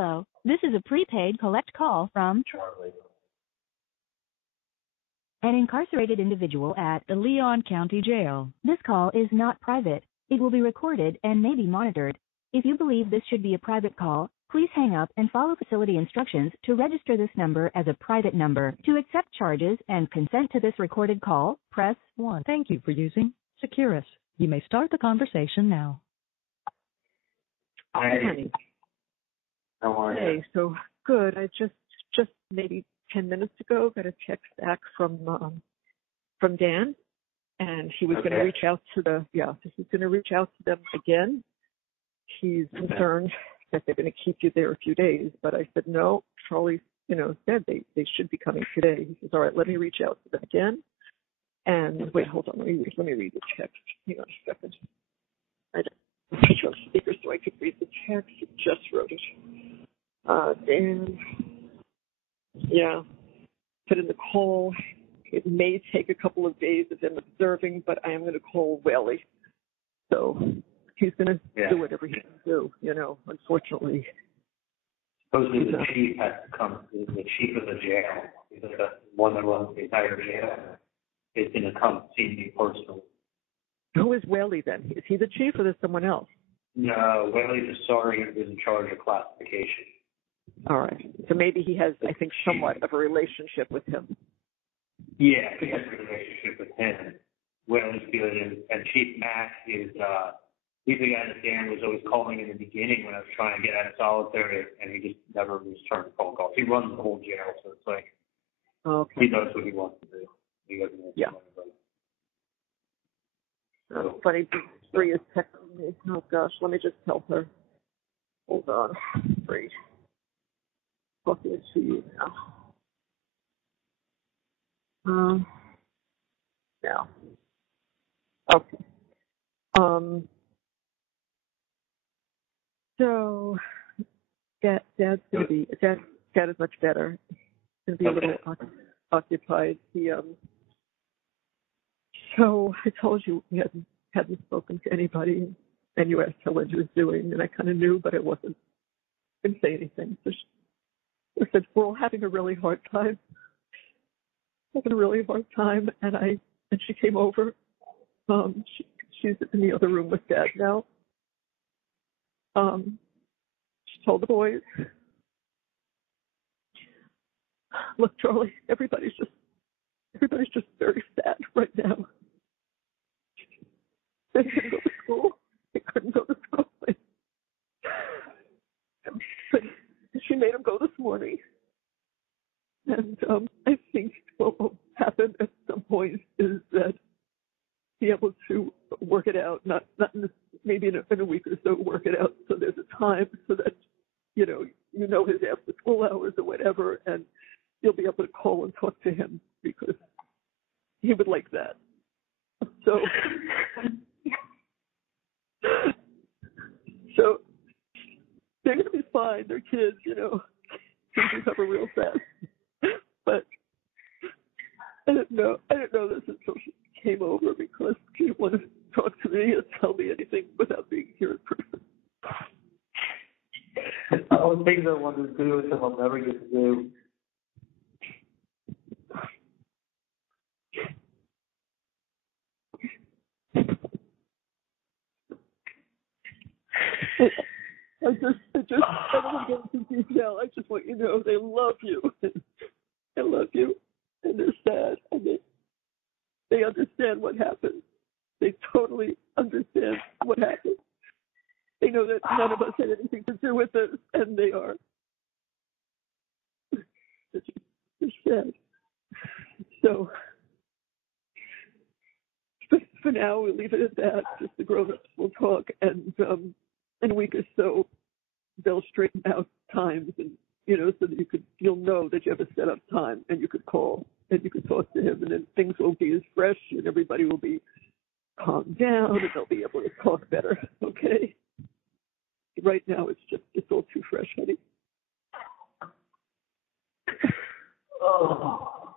Hello, this is a prepaid collect call from Charlie. An incarcerated individual at the Leon County Jail. This call is not private. It will be recorded and may be monitored. If you believe this should be a private call, please hang up and follow facility instructions to register this number as a private number. To accept charges and consent to this recorded call, press 1. Thank you for using Securus. You may start the conversation now. Hi, honey. How are you? Hey, so good. I just maybe 10 minutes ago got a text back from Dan, and he was going to reach out to he's going to reach out to them again. He's concerned that they're going to keep you there a few days, but I said no. Charlie, said they should be coming today. He says, all right, let me reach out to them again. And wait, hold on, let me read the text. Hang on a second. I just put you on speaker so I could read the text. I just wrote it. Dan, put in the call. It may take a couple of days of them observing, but I am going to call Welly. So he's going to do whatever he can do, unfortunately. Supposedly the chief has to come, the chief of the jail, he's the one that runs the entire jail, is going to come see me personally. Who is Welly then? Is he the chief or there's someone else? No, Welly's a sergeant who's in charge of classification. All right. So maybe he has, I think, somewhat of a relationship with him. Yeah, he has a relationship with him. Welly's good, and Chief Mack is, he's the guy that Dan was always calling in the beginning when I was trying to get out of solitary, and he just never returned phone calls. He runs the whole jail, so it's like, he knows what he wants to do. He doesn't want to do anybody. So funny, Bree is texting me. Oh gosh, let me just tell her. Hold on, Bree. Talking to you now. Now. Okay. So Dad's gonna be Dad is much better. He's gonna be a little occupied. So I told you we hadn't spoken to anybody, and you asked how Wendi was doing, and I kind of knew, but I didn't say anything. So I said, we're all having a really hard time. And she came over. She's in the other room with Dad now. She told the boys, look, Charlie, everybody's just very sad right now. They couldn't go to school. But she made them go this morning. And I think what will happen at some point is that be able to work it out, not maybe in a week or so, work it out so there's a time so that, his after school hours or whatever, and you'll be able to call and talk to him because he would like that. So they're going to be fine. They're kids, Things recover real fast. But I didn't know this until she came over because she didn't want to talk to me and tell me anything without being here in person. All the things I wanted to do that I'll never get to do. I don't want to get into detail. I just want you to know they love you. They love you, and they're sad, and they understand what happened. They totally understand what happened. They know that none of us had anything to do with this, and they are. They're sad. So, for now, we'll leave it at that. Just the grown-ups will talk, and in a week or so, they'll straighten out times, and so that you'll know that you have a set up time, and you could call and you could talk to him, and then things will be as fresh, and everybody will be calmed down, and they'll be able to talk better. Okay. Right now, it's all too fresh, honey. Oh.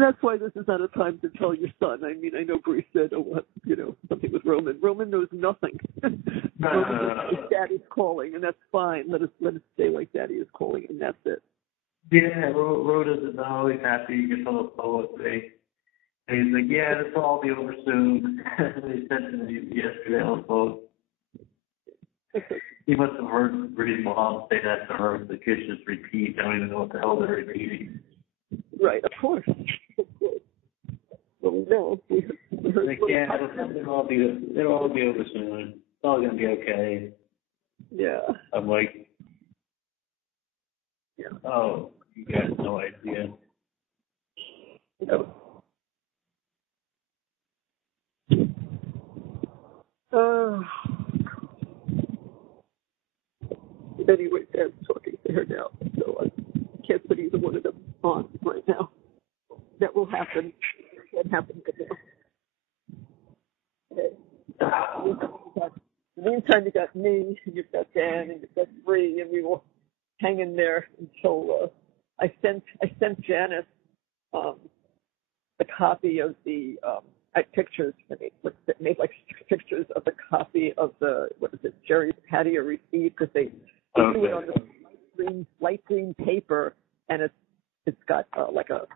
And that's why this is not a time to tell your son. I mean, I know Bree said, something with Roman. Roman knows nothing. Roman knows Daddy's calling, and that's fine. Let us stay like Daddy is calling, and that's it. Yeah, Ro doesn't know. He's happy. He gets on the phone with me. And he's like, yeah, this will all be over soon. He said to me yesterday on the phone. He must have heard Bree's mom say that to her. The kids just repeat. I don't even know what the hell they're repeating. Right, of course. Well, no. Like, yeah, it'll all be over soon. It's all gonna be okay. Yeah. I'm like, yeah. Oh, you got no idea. No. Anyway, Dad's talking to her now, so I can't put either one of them on right now. That will happen. It can't happen right now. Okay. In the meantime, you got me, and you've got Dan, and you've got Bree, and we will hang in there until I sent Janice a copy of the pictures. I made like pictures of the copy of the Jerry's patio receipt, because they do it on the light green paper, and it's got like a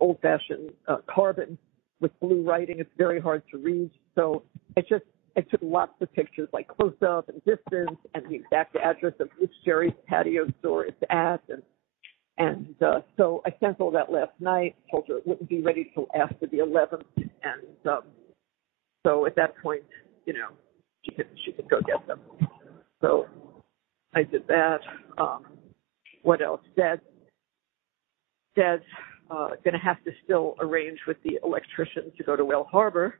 old-fashioned carbon with blue writing. It's very hard to read. So I took lots of pictures, like close-up and distance, and the exact address of which Jerry's patio store it's at, and so I sent all that last night. Told her it wouldn't be ready till after the 11th, and so at that point, she could go get them. So I did that. What else? Dad's going to have to still arrange with the electrician to go to Whale Harbor,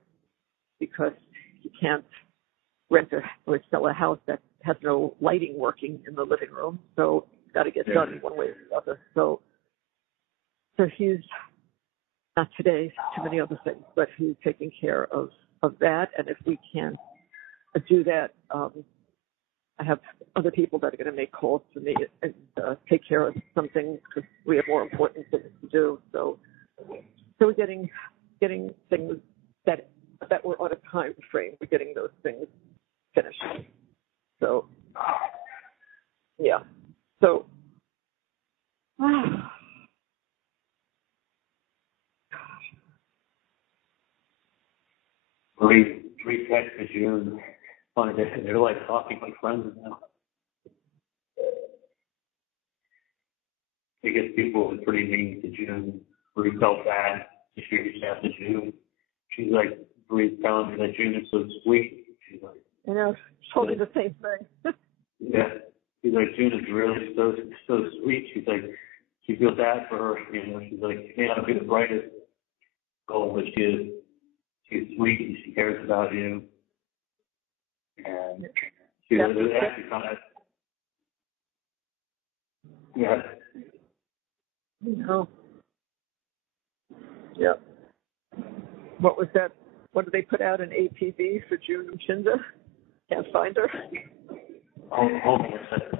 because he can't rent or sell a house that has no lighting working in the living room. So it's got to get done one way or the other. So he's, not today, too many other things, but he's taking care of that. And if we can't do that, I have other people that are going to make calls to me and take care of some things, because we have more important things to do. So we're getting things that were on a time frame. We're getting those things finished. So yeah. So Three texts to June. Funny, they're like talking like friends now. I guess people were pretty mean to June. Bree felt bad. She reached out to June. She's like, Bree's telling me that June is so sweet. She's like, she told me the same thing. Yeah. She's like, June is really so sweet. She's like, she feels bad for her. She's like, she may not be the brightest goal, but she is. She's sweet and she cares about you. And she was actually kind of, yeah. Yeah. What was that? What did they put out, an APB for June and Chinda? Can't find her. Hold on a second.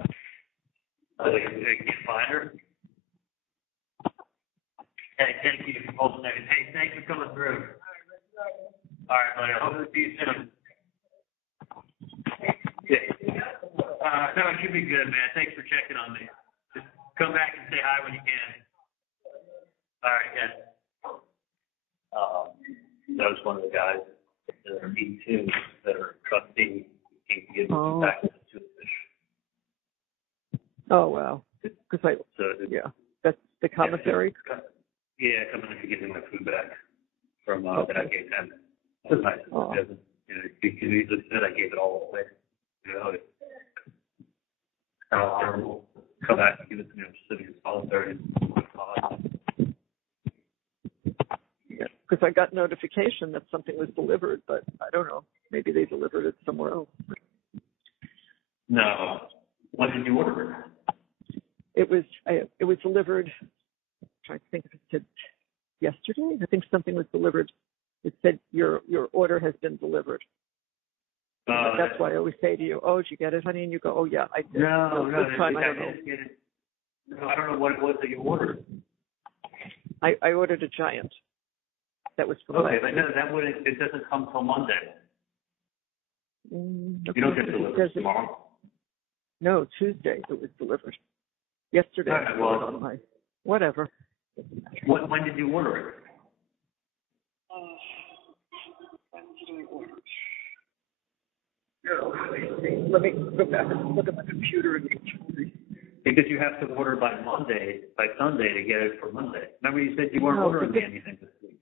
They can't find her? Hey, thank you. Hold on a second. Hey, thanks for coming through. All right, buddy. I hope to see you soon. Yeah. No, it should be good, man. Thanks for checking on me. Just come back and say hi when you can. All right, guys. That was one of the guys that are E2 that are trustee. Came to give me back to the fish. Oh, wow. That's the commissary? Yeah, coming in to give me my food back from that I gave them. That's nice. Because he just said I gave it all away. Terrible. Come back and give it to me. I'm just sitting in solitary. Yeah, because I got notification that something was delivered, but I don't know. Maybe they delivered it somewhere else. No. When did you order it? It was delivered. I'm trying to think if it said yesterday. I think something was delivered. It said your order has been delivered. That's why I always say to you, "Oh, did you get it, honey?" And you go, "Oh yeah, I did." No. This time I don't know. I don't know what it was that you ordered. I ordered a giant. That was for okay, but no, it doesn't come till Monday. Okay, You don't get delivered tomorrow? No, Tuesday it was delivered. Yesterday, right, well, on my whatever. When did you order it? When did I order it? Let me go back and look at my computer and Because you have to order by Sunday to get it for Monday. Remember you said you weren't ordering me anything this week.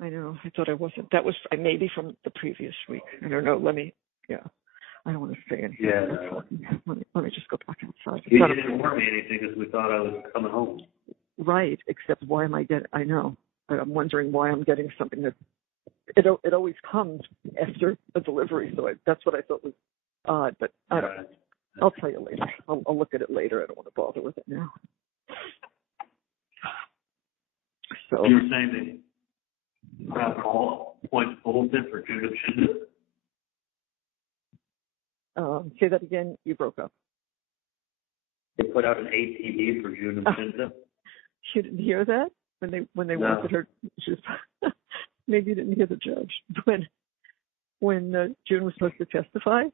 I know. I thought I wasn't. That was maybe from the previous week. I don't know. I don't want to say anything. Yeah. Let me just go back outside. You didn't order me anything because we thought I was coming home. Right. Except why am I getting? I know. But I'm wondering why I'm getting something that it always comes after a delivery. So that's what I thought was odd. But I don't know. I'll tell you later. I'll look at it later. I don't want to bother with it now. So you were saying that put out call point bulletin for June Shinda? Say that again. You broke up. They put out an ATV for June Shinda. You didn't hear that when they wanted her. She was, maybe you didn't hear the judge when June was supposed to testify.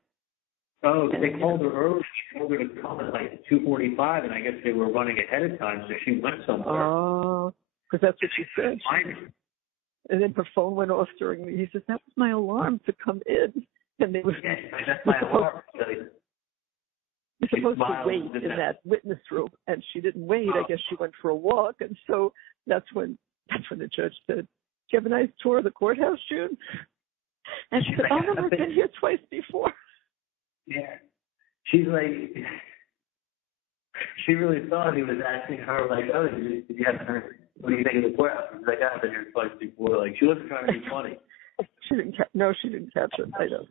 Oh, they called her early. She told her to come at like 2:45, and I guess they were running ahead of time, so she went somewhere. Oh, because that's what she said. And then her phone went off during he says, that was my alarm to come in. And they were that's my alarm. You're supposed to wait in that witness room, and she didn't wait. I guess she went for a walk, and so that's when the judge said, "Did you have a nice tour of the courthouse, June?" And she said, "Oh no, I've been here twice before." Yeah, she's like, she really thought he was asking her like, "Oh, did you have her? What do you think of the courthouse?" She's like, "I've been here twice before." Like she wasn't trying to be funny. She didn't catch it. I know.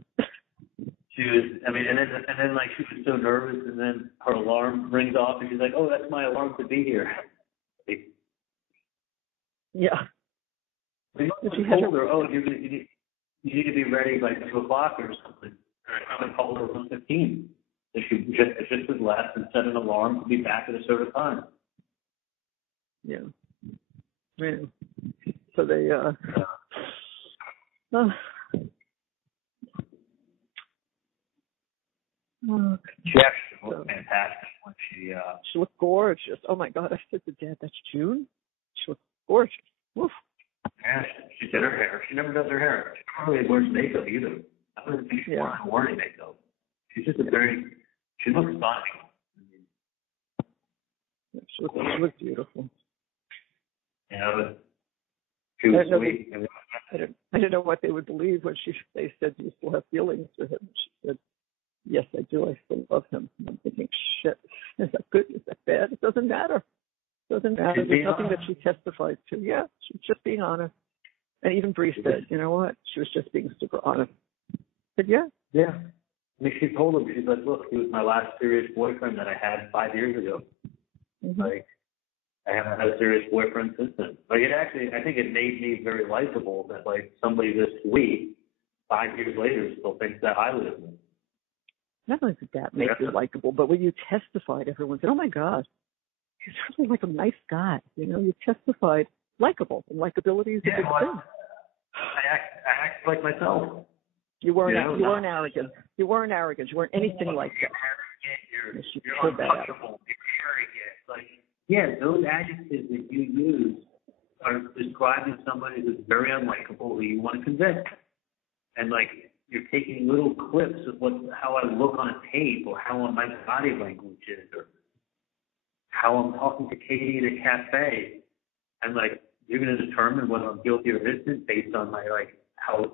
She was, and then like she was so nervous, and then her alarm rings off, and she's like, "Oh, that's my alarm to be here." Yeah. She told her, "Oh, you need to be ready by 2:00 or something." I called her 1:15. So she just was left and set an alarm to be back at a certain time. Yeah. Yeah. So they she actually looked fantastic when she looked gorgeous. Oh my God, I said to Dad, that's June? She looked gorgeous. Woof. Yeah, she did her hair. She never does her hair. She never really wears makeup either. I wouldn't think she wore any makeup. She's just she looks fine. She looks beautiful. Yeah, but she was sweet. I didn't know what they would believe when they said, "Do you still have feelings for him?" She said, "Yes, I do. I still love him." And I'm thinking, shit, is that good? Is that bad? It doesn't matter. There's nothing that she testified to. Yeah, she was just being honest. And even Bree said, you know what? She was just being super honest. I said, yeah. Yeah. I mean, she told him, she's like, look, he was my last serious boyfriend that I had 5 years ago. Mm-hmm. Like, I haven't had a serious boyfriend since then. Like, I think it made me very likable that, like, somebody this week, 5 years later, still thinks that highly of me. Not only did that make you likable, but when you testified, everyone said, oh my God, he's really like a nice guy. You know, you testified likable, and likability is a good thing. I act like myself. You weren't arrogant. You weren't arrogant. You weren't anything like that. You're untouchable. You're arrogant. Like, yeah, those adjectives that you use are describing somebody who's very unlikable who you want to convince. And like, you're taking little clips of how I look on a tape, or how my body language is, or how I'm talking to Katie at a cafe, and like, you're going to determine whether I'm guilty or innocent based on my like how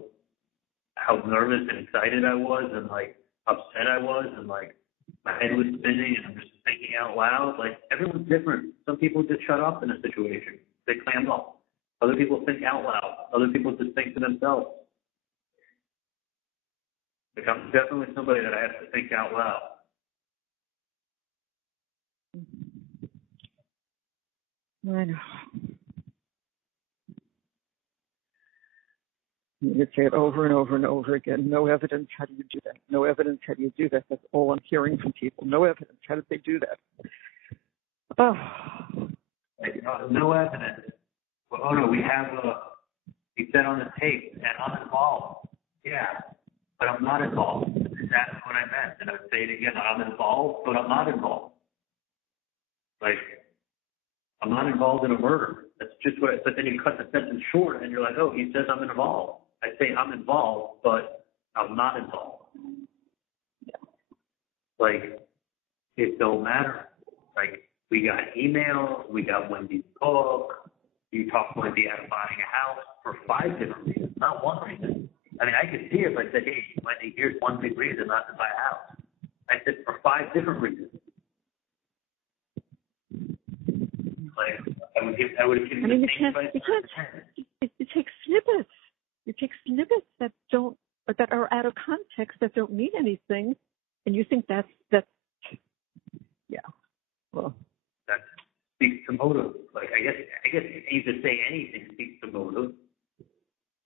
nervous and excited I was, and like upset I was, and like my head was spinning, and I'm just thinking out loud. Like, everyone's different. Some people just shut up in a situation; they clam up. Other people think out loud. Other people just think to themselves. Like, I'm definitely somebody that I have to think out loud. I know. You say it over and over and over again. No evidence. How do you do that? No evidence. How do you do that? That's all I'm hearing from people. No evidence. How did they do that? Oh. No evidence. oh no, he said on the tape, and I'm involved. Yeah, but I'm not involved. That's what I meant. And I would say it again, I'm involved, but I'm not involved. Like, I'm not involved in a murder. That's just what, but then you cut the sentence short and you're like, oh, he says I'm involved. I say I'm involved, but I'm not involved. Like, it don't matter. Like, we got emails, we got Wendy's book, you talked Wendy out of buying a house for 5 different reasons, not one reason. I mean, I could see if I said, hey, Wendy, here's one big reason not to buy a house. I said for 5 different reasons. Like, I would have given I mean, the you same can't, advice. you take snippets. You take snippets that are out of context, that don't mean anything, and you think that's yeah. Well, that speaks to motive. Like, I guess you could say anything speaks to motive.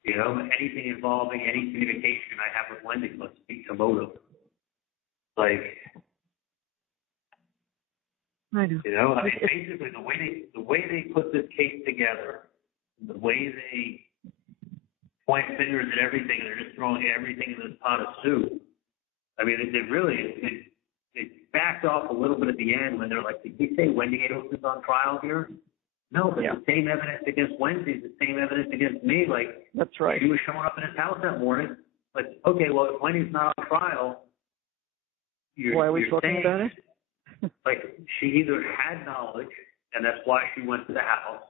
You know, anything involving any communication I have with Wendy must speak to motive. Like, I know. You know, I mean, basically the way they put this case together, the way they point fingers at everything, and they're just throwing everything in this pot of soup. I mean, they backed off a little bit at the end when they're like, did we say Wendi Adelson's on trial here? No, but the same evidence against Wendy is the same evidence against me. Like, that's right. She was showing up in his house that morning. Like, okay, well, if Wendy's not on trial, why are we talking about it? Like, she either had knowledge, and that's why she went to the house,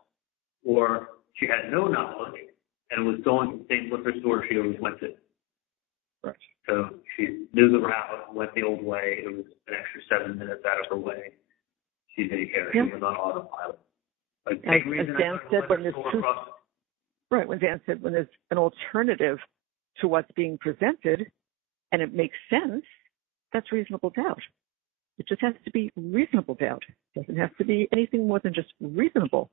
or she had no knowledge and was going to the same liquor store she always went to. Right. So she knew the route, went the old way. It was an extra 7 minutes out of her way. She didn't care. She was on autopilot. Like, as Dan said, when there's when Dan said when there's an alternative to what's being presented, and it makes sense, that's reasonable doubt. It just has to be reasonable doubt. It doesn't have to be anything more than just reasonable.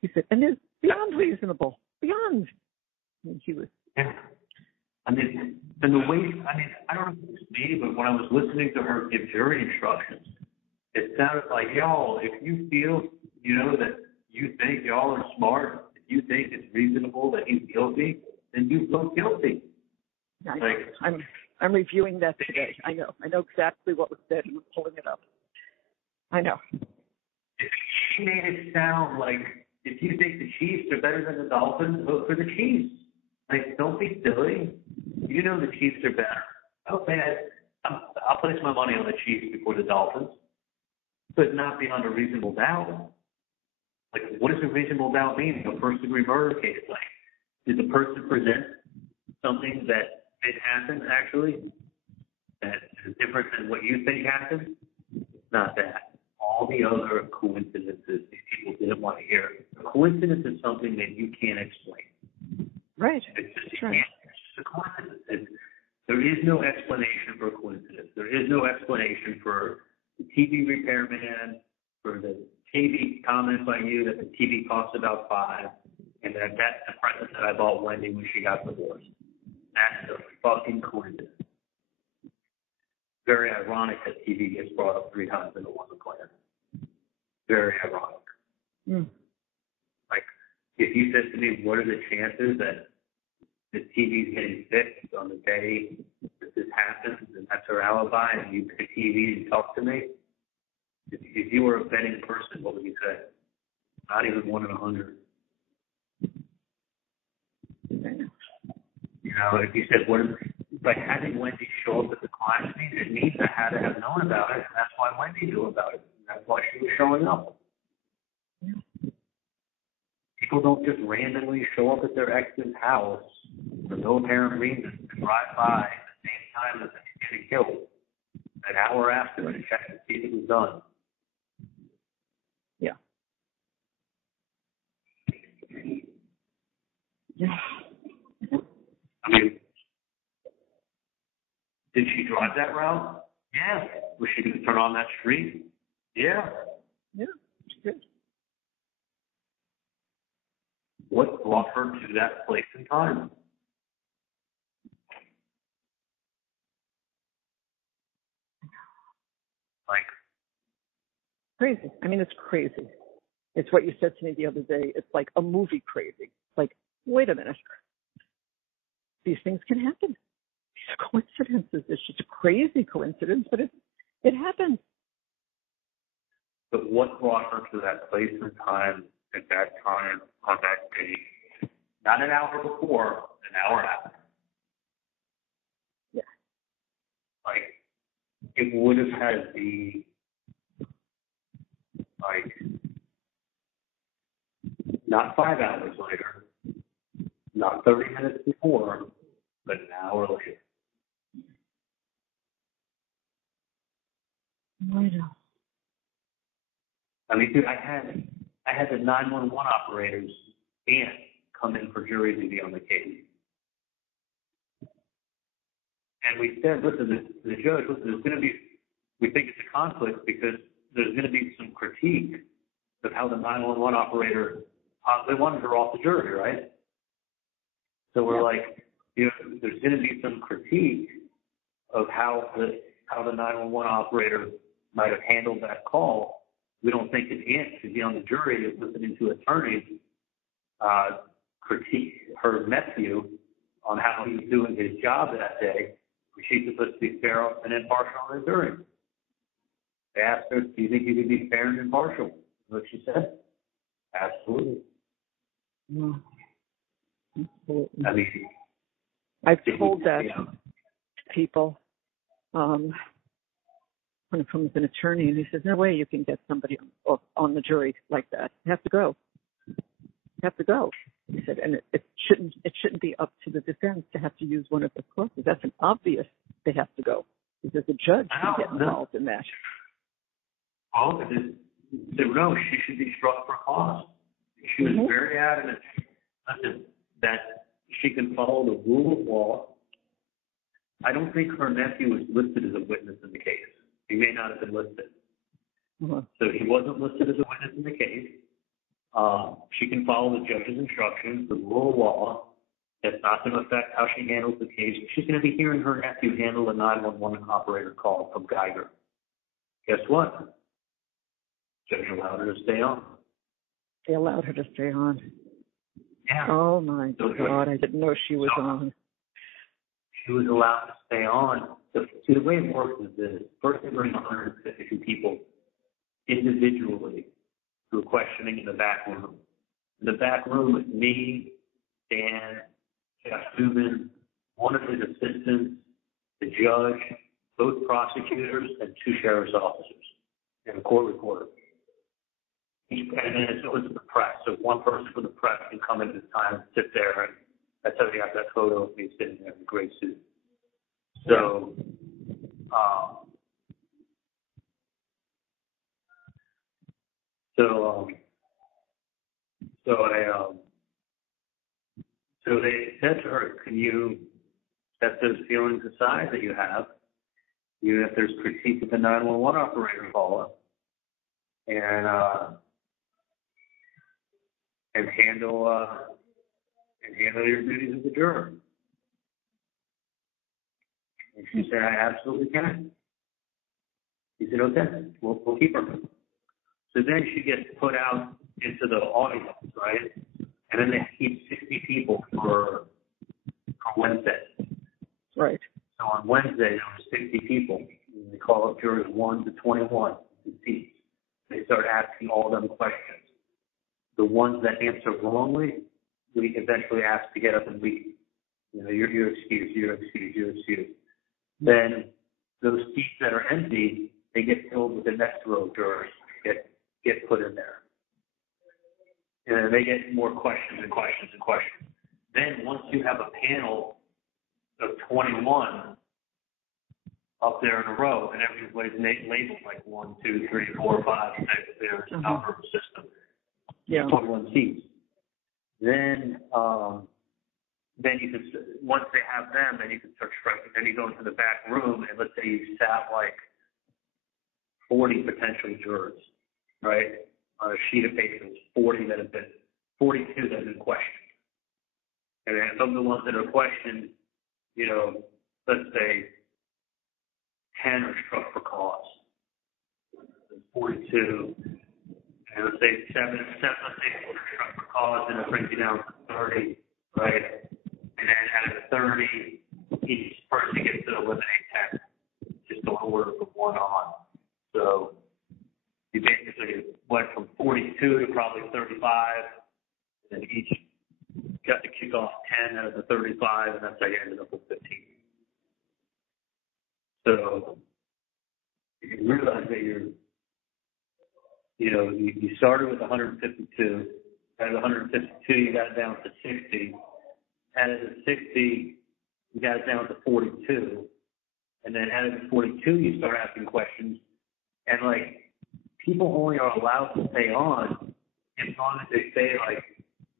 He said, and it's beyond reasonable. Beyond. I mean, he was. Yeah. I mean, and the way, I mean, I don't know if it was me, but when I was listening to her give jury instructions, it sounded like, y'all, if you feel, you know, that you think y'all are smart, if you think it's reasonable that he's guilty, then you vote guilty. I'm reviewing that today. I know exactly what was said. He was pulling it up. I know. She made it sound like if you think the Chiefs are better than the Dolphins, vote for the Chiefs. Like, don't be silly. You know the Chiefs are better. Okay, I'll place my money on the Chiefs before the Dolphins, but not beyond a reasonable doubt. Like, what does a reasonable doubt mean in a first-degree murder case? Like, did the person present something that did happen, actually, that is different than what you think happened? Not that. All the other coincidences these people didn't want to hear. A coincidence is something that you can't explain. Right. It's just a coincidence. There is no explanation for a coincidence. There is no explanation for the TV repairman, for the TV comment by you that the TV costs about $5, and that's the present that I bought Wendy when she got divorced. That's a fucking coincidence. Very ironic that TV gets brought up 3 times in the one plan. Very ironic. Mm. Like, if you said to me, what are the chances that the TV's getting fixed on the day that this happens, and that's her alibi, and you pick TV and talk to me? If you were a betting person, what would you say? Not even 1 in 100. You know, if you said, by having Wendy show up at the crime scene, it means I had to have known about it, and that's why Wendy knew about it. And that's why she was showing up. People don't just randomly show up at their ex's house for no apparent reason to drive by at the same time that they're getting killed. An hour after and check to see if it was done. Yeah. Yeah. I mean, did she drive that route? Yeah. Was she going to turn on that street? Yeah. Yeah, she did. What brought her to that place and time? Like, crazy. I mean, it's crazy. It's what you said to me the other day. It's like a movie crazy. Like, wait a minute. These things can happen. These are coincidences. It's just a crazy coincidence, but it happens. But what brought her to that place and time at that time on that day? Not an hour before, an hour after. Yeah. Like, it would have had to be, like, not 5 hours later, not 30 minutes before, but an hour later. I know. I mean, dude, I had the 911 operator's aunt come in for jury duty on the case. And we said, listen, the judge, listen, there's going to be, we think it's a conflict because there's going to be some critique of how the 911 operator, they wanted her off the jury, right? So we're like, you know, there's going to be some critique of how the 911 operator might have handled that call. We don't think his aunt should be on the jury as listening to attorneys critique her nephew on how he was doing his job that day. She's supposed to be fair and impartial on the jury. They asked her, do you think you can be fair and impartial? What she said? Absolutely. Yeah. Absolutely. I mean, I've told that to people. When it comes an attorney, and he says, no way you can get somebody on the jury like that. You have to go. You have to go. He said, and it shouldn't be up to the defense to have to use one of the clauses. That's an obvious they have to go. Because the judge can get involved in that. Oh, no, she should be struck for cause. She was very adamant that she can follow the rule of law. I don't think her nephew was listed as a witness in the case. He may not have been listed. So he wasn't listed as a witness in the case. She can follow the judge's instructions, the rule of law. That's not going to affect how she handles the case. She's going to be hearing her nephew handle a 911 operator call from Geiger. Guess what? Judge allowed her to stay on. They allowed her to stay on. Yeah. Oh, my God. I didn't know she was on. She was allowed to stay on. So, see, the way it works is this. First, they bring 152 people individually through questioning in the back room. In the back room with me, Dan, Jeff Dubin, one of his assistants, the judge, both prosecutors, and 2 sheriff's officers, and a court reporter. And then it's open to the press. So one person from the press can come in at a time and sit there, and that's how they got that photo of me sitting there in a gray suit. So, so they said to her, can you set those feelings aside that you have, even if there's critique of the 911 operator caller, and handle your duties as a juror. And she said, I absolutely can. He said, okay, we'll keep her. So then she gets put out into the audience, right? And then they keep 60 people for Wednesday. Right. So on Wednesday, there were 60 people. They call up jurors 1 to 21 in seats. They start asking all them questions. The ones that answer wrongly, we eventually ask to get up and leave. You know, you're excused, you're excused, you're excused. Then those seats that are empty, they get filled with the next row of jurors, get put in there. And they get more questions and questions and questions. Then once you have a panel of 21 up there in a row, and everybody's labeled like 1, 2, 3, 4, 5, 6, there's a number system. Yeah. 21 seats. Then you can, once they have them, then you can start striking. Then you go into the back room, and let's say you sat like 40 potential jurors, right? On a sheet of paper, there's 42 that have been questioned. And then of the ones that are questioned, you know, let's say 10 are struck for cause. There's 42. And let's say seven, let's say for cause, and it brings you down to 30, right? And then out of the 30, each person gets to eliminate 10, just to order from 1 on. So you basically went from 42 to probably 35, and then each got to kick off 10 out of the 35, and that's how you ended up with 15. So you realize that you started with 152. Out of 152, you got it down to 60. Out of the 60, you got it down to 42. And then out of the 42, you start asking questions. And, like, people only are allowed to stay on as long as they say, like,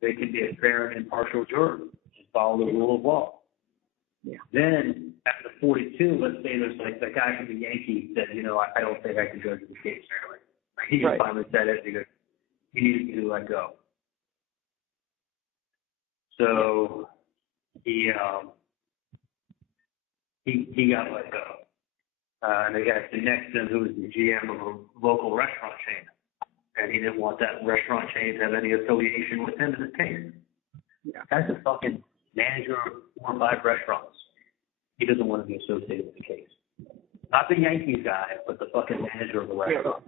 they can be a fair and impartial juror. Just follow the rule of law. Yeah. Then, after 42, let's say there's, like, the guy from the Yankees that, I don't think I can judge the case fairly. Like, he just finally said it because he needed to let go. So he got let go. And the guy next to him, who was the GM of a local restaurant chain, and he didn't want that restaurant chain to have any affiliation with him in this case. Yeah. That's a fucking manager of 4 or 5 restaurants. He doesn't want to be associated with the case. Not the Yankees guy, but the fucking manager of the restaurant.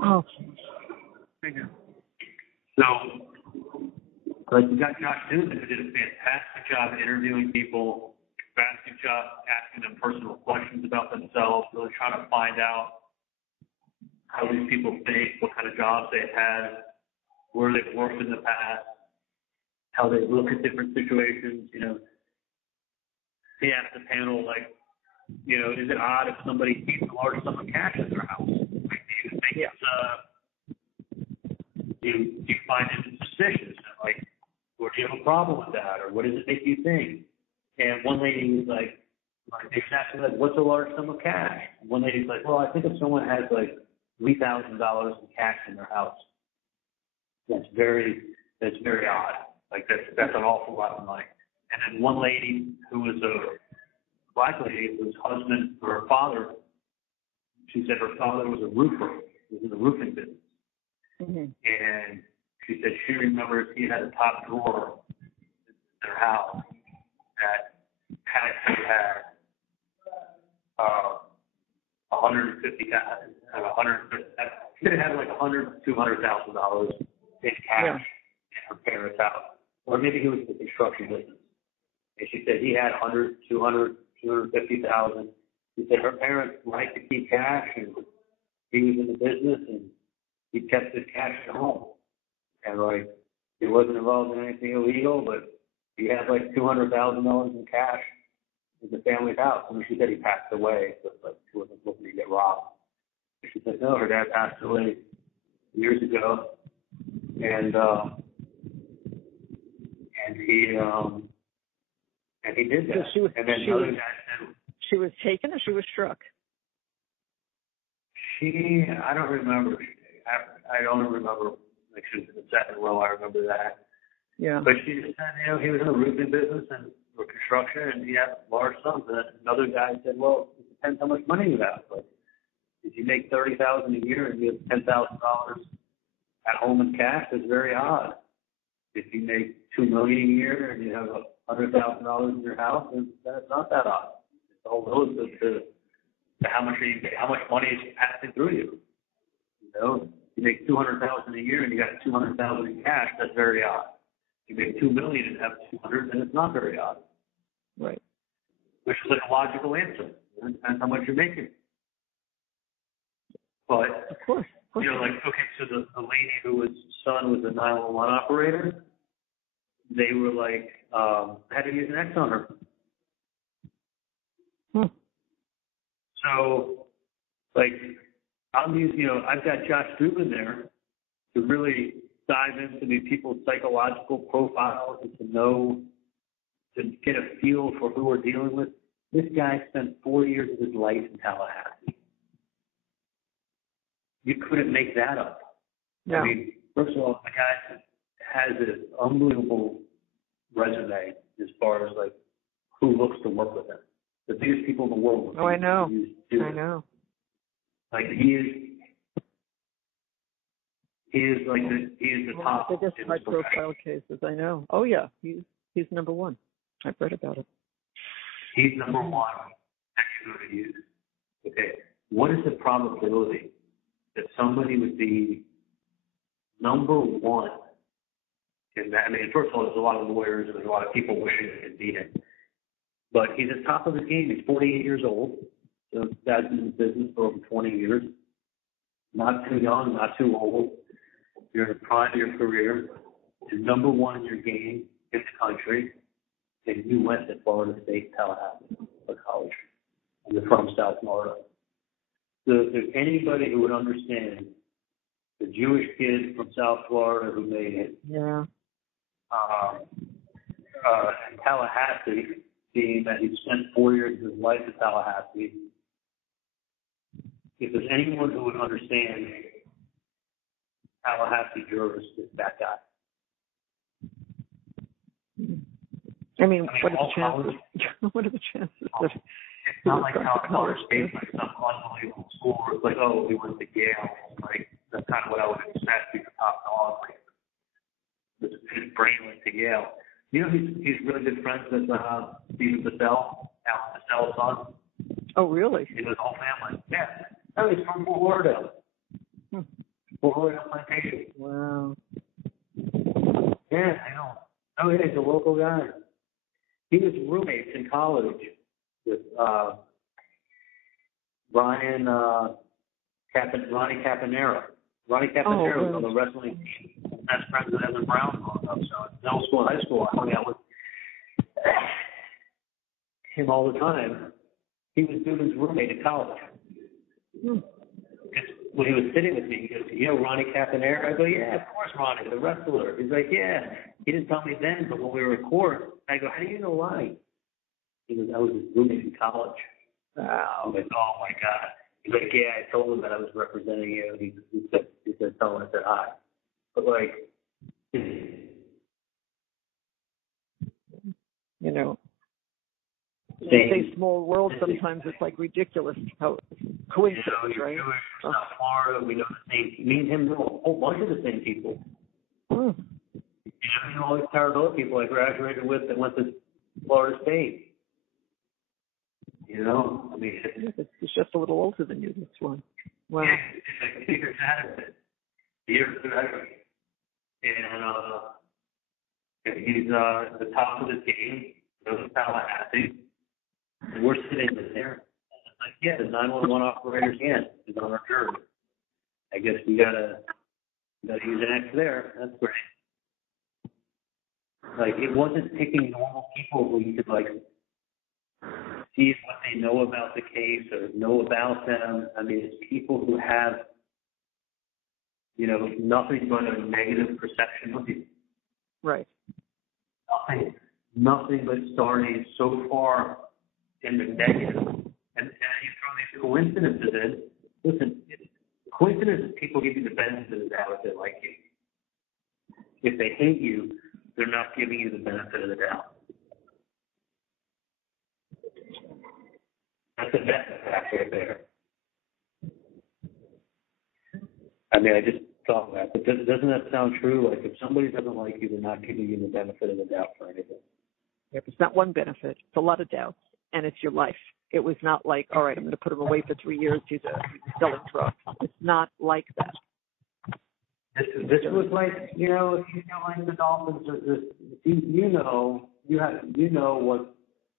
Oh. So, like, we got Josh Newman, who did a fantastic job interviewing people, fantastic job asking them personal questions about themselves, really trying to find out how these people think, what kind of jobs they've had, where they've worked in the past, how they look at different situations. He asked the panel, like, is it odd if somebody keeps a large sum of cash in their house? Like, do you think it's, do you find it suspicious? Like, or do you have a problem with that? Or what does it make you think? And one lady was like, they asked her, like, what's a large sum of cash? And one lady's like, well, I think if someone has, like, $3,000 in cash in their house, that's very odd. Like, that's an awful lot of money. And then one lady who was a black lady, whose husband or her father, she said her father was a roofer, was in the roofing business. Mm-hmm. And she said she remembers he had a top drawer in their house that had $200,000 in cash in her parents' house, or maybe he was in the construction business. And she said he had 250,000. She said her parents liked to keep cash, and he was in the business, and he kept his cash at home. And, like, he wasn't involved in anything illegal, but he had, like, $200,000 in cash in the family's house. And she said he passed away, but, like, she wasn't looking to get robbed. And she said, no, her dad passed away years ago. And he did that. So she was, and then she was taken or she was struck? I don't remember. I don't remember. Like, she was in the second row. I remember that. Yeah. But she just said, he was in the roofing business and for construction, and he had large sums. And another guy said, well, it depends how much money you have. Like, if you make $30,000 a year and you have $10,000 at home in cash, that's very odd. If you make $2 million a year and you have $100,000 in your house, then that's not that odd. It's all relative to how much money is passing through you. You make $200,000 a year and you got $200,000 in cash, that's very odd. You make $2 million and have $200,000, then it's not very odd. Right. Which is like a logical answer. It depends how much you're making. But of course. So the lady whose son was a 911 operator, they were like, had to use an X on her. So, like, I've got Josh Dubin there to really dive into these people's psychological profiles and to get a feel for who we're dealing with. This guy spent 4 years of his life in Tallahassee. You couldn't make that up. No. I mean, first of all, the guy has an unbelievable resume as far as, like, who looks to work with him. The biggest people in the world. Oh, I know. I know. Like, he is He is the top. One of the biggest high-profile cases I know. Oh yeah, he's number one. I've read about it. He's number one that you're going to use. Okay, what is the probability that somebody would be number one in that? I mean, first of all, there's a lot of lawyers and there's a lot of people wishing they could beat him. But he's at the top of his game. He's 48 years old. So that's been in business for over 20 years. Not too young, not too old. You're in the prime of your career. You're number one in your game in the country. And you went to Florida State, Tallahassee for college. And you're from South Florida. So if there's anybody who would understand the Jewish kid from South Florida who made it, yeah, in Tallahassee, being that he spent 4 years of his life in Tallahassee, if there's anyone who would understand Tallahassee jurors, it's that guy. I mean, what are the chances? What are the chances that it's not like how college state's like some unbelievable school where it's like, oh, we went to Yale. Like, that's kind of what I would expect. He's a top dog. Like, his brain went to Yale. You know, he's really good friends with Stephen Bissell, Alan Bissell's son. Oh, really? His whole family. Yeah. Oh, he's from Florida. Florida Plantation. Wow. Yeah, I know. Oh, yeah, he's a local guy. He was roommates in college with Ronnie Caponera. Ronnie Caponera was on the wrestling team. That's friends with Evan Brown growing up. So in middle school, high school, I hung out with him all the time. He was Dugan's roommate in college. When he was sitting with me, he goes, you know Ronnie Caponera? I go, yeah, of course, Ronnie, the wrestler. He's like, yeah. He didn't tell me then, but when we were in court, I go, how do you know Ronnie? He goes, I was his roommate in college. I'm like, oh, my God. He's like, yeah, I told him that I was representing you. He said, tell him I said hi. But, like, you know, say small world, sometimes it's like ridiculous how coincidence, right? Jewish, South Florida, we know the same. Me and him know a whole bunch of the same people. You know all these Tarragona people I graduated with that went to Florida State. You know, I mean, he's just a little older than you. This one. Wow. Yeah, it's like years out of it. Years out of it. And he's at the top of the game. Goes to Tallahassee. And we're sitting there. Like, yeah, the 911 operator's hand is on our jury. I guess we gotta use an X there. That's great. Like, it wasn't picking normal people who you could, like, see what they know about the case or know about them. I mean, it's people who have, you know, nothing but a negative perception of you. Right. Nothing but starting so far in the negative. And you throw these coincidences in. Listen, coincidences, people give you the benefit of the doubt if they like you. If they hate you, they're not giving you the benefit of the doubt. That's the best fact right there. I mean, I just thought that. But doesn't that sound true? Like, if somebody doesn't like you, they're not giving you the benefit of the doubt for anything. Yep, it's not one benefit. It's a lot of doubts, and it's your life. It was not like, all right, I'm going to put him away for 3 years. He's selling drugs. It's not like that. This was like, you know, if you feel like the Dolphins are you know what,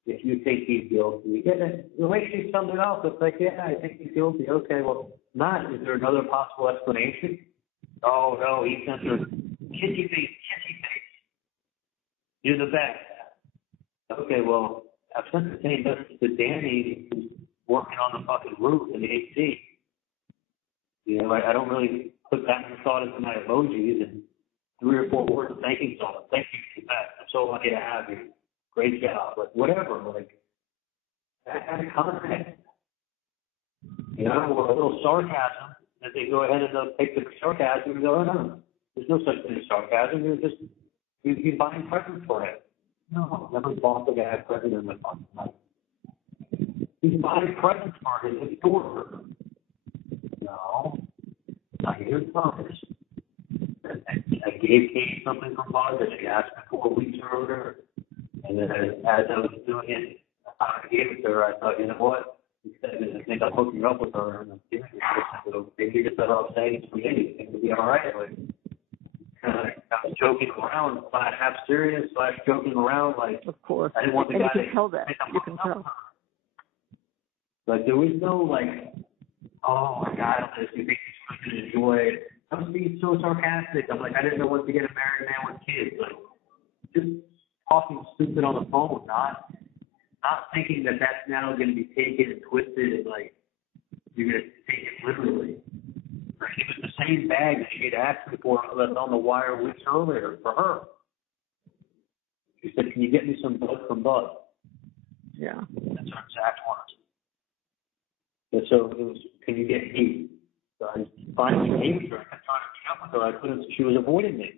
if you think he's guilty. Yeah, the way she summed it up, it's like, yeah, I think he's guilty. Okay, well, not. Is there another possible explanation? Oh, no, he sent her kissy face. You're the best. Okay, well, I've sent the same message to Danny, who's working on the fucking roof in the AC. You know, I don't really put that much thought into my emojis and 3 or 4 words of thanking someone. Thank you for that. I'm so lucky to have you. Great job. Like, whatever. Like, that kind of context. You know, a little sarcasm. And they go ahead and they'll take the sarcasm and go, oh, no, there's no such thing as sarcasm. You're buying presents for it. No, never bought the guy a present in my fucking life. He's buying presents for his daughter. No, not your promise. gave Kate something from Bud that she asked me for weeks earlier. And then as I was doing it, I gave it to her. I thought, you know what? Instead of I think I'm hooking up with her and I'm giving her this, so maybe just better off saying it's me. It would be all right. Like, I was joking around, half serious, joking around. Like, of course. I didn't want the and guy you can tell that. You can tell. Like, there was no, like, oh, my God, you think he's going to enjoy it. I was being so sarcastic. I'm like, I didn't know what to get a married man with kids. Like, just talking stupid on the phone, not thinking that that's now going to be taken and twisted and, like, you're going to take it literally. It was the same bag that she had asked me for that's on the wire weeks earlier for her. She said, can you get me some Bud from Bud? Yeah. That's her exact words. And so it was, can you get me? So I finally gave it to her. I tried to meet up with her. I couldn't. She was avoiding me.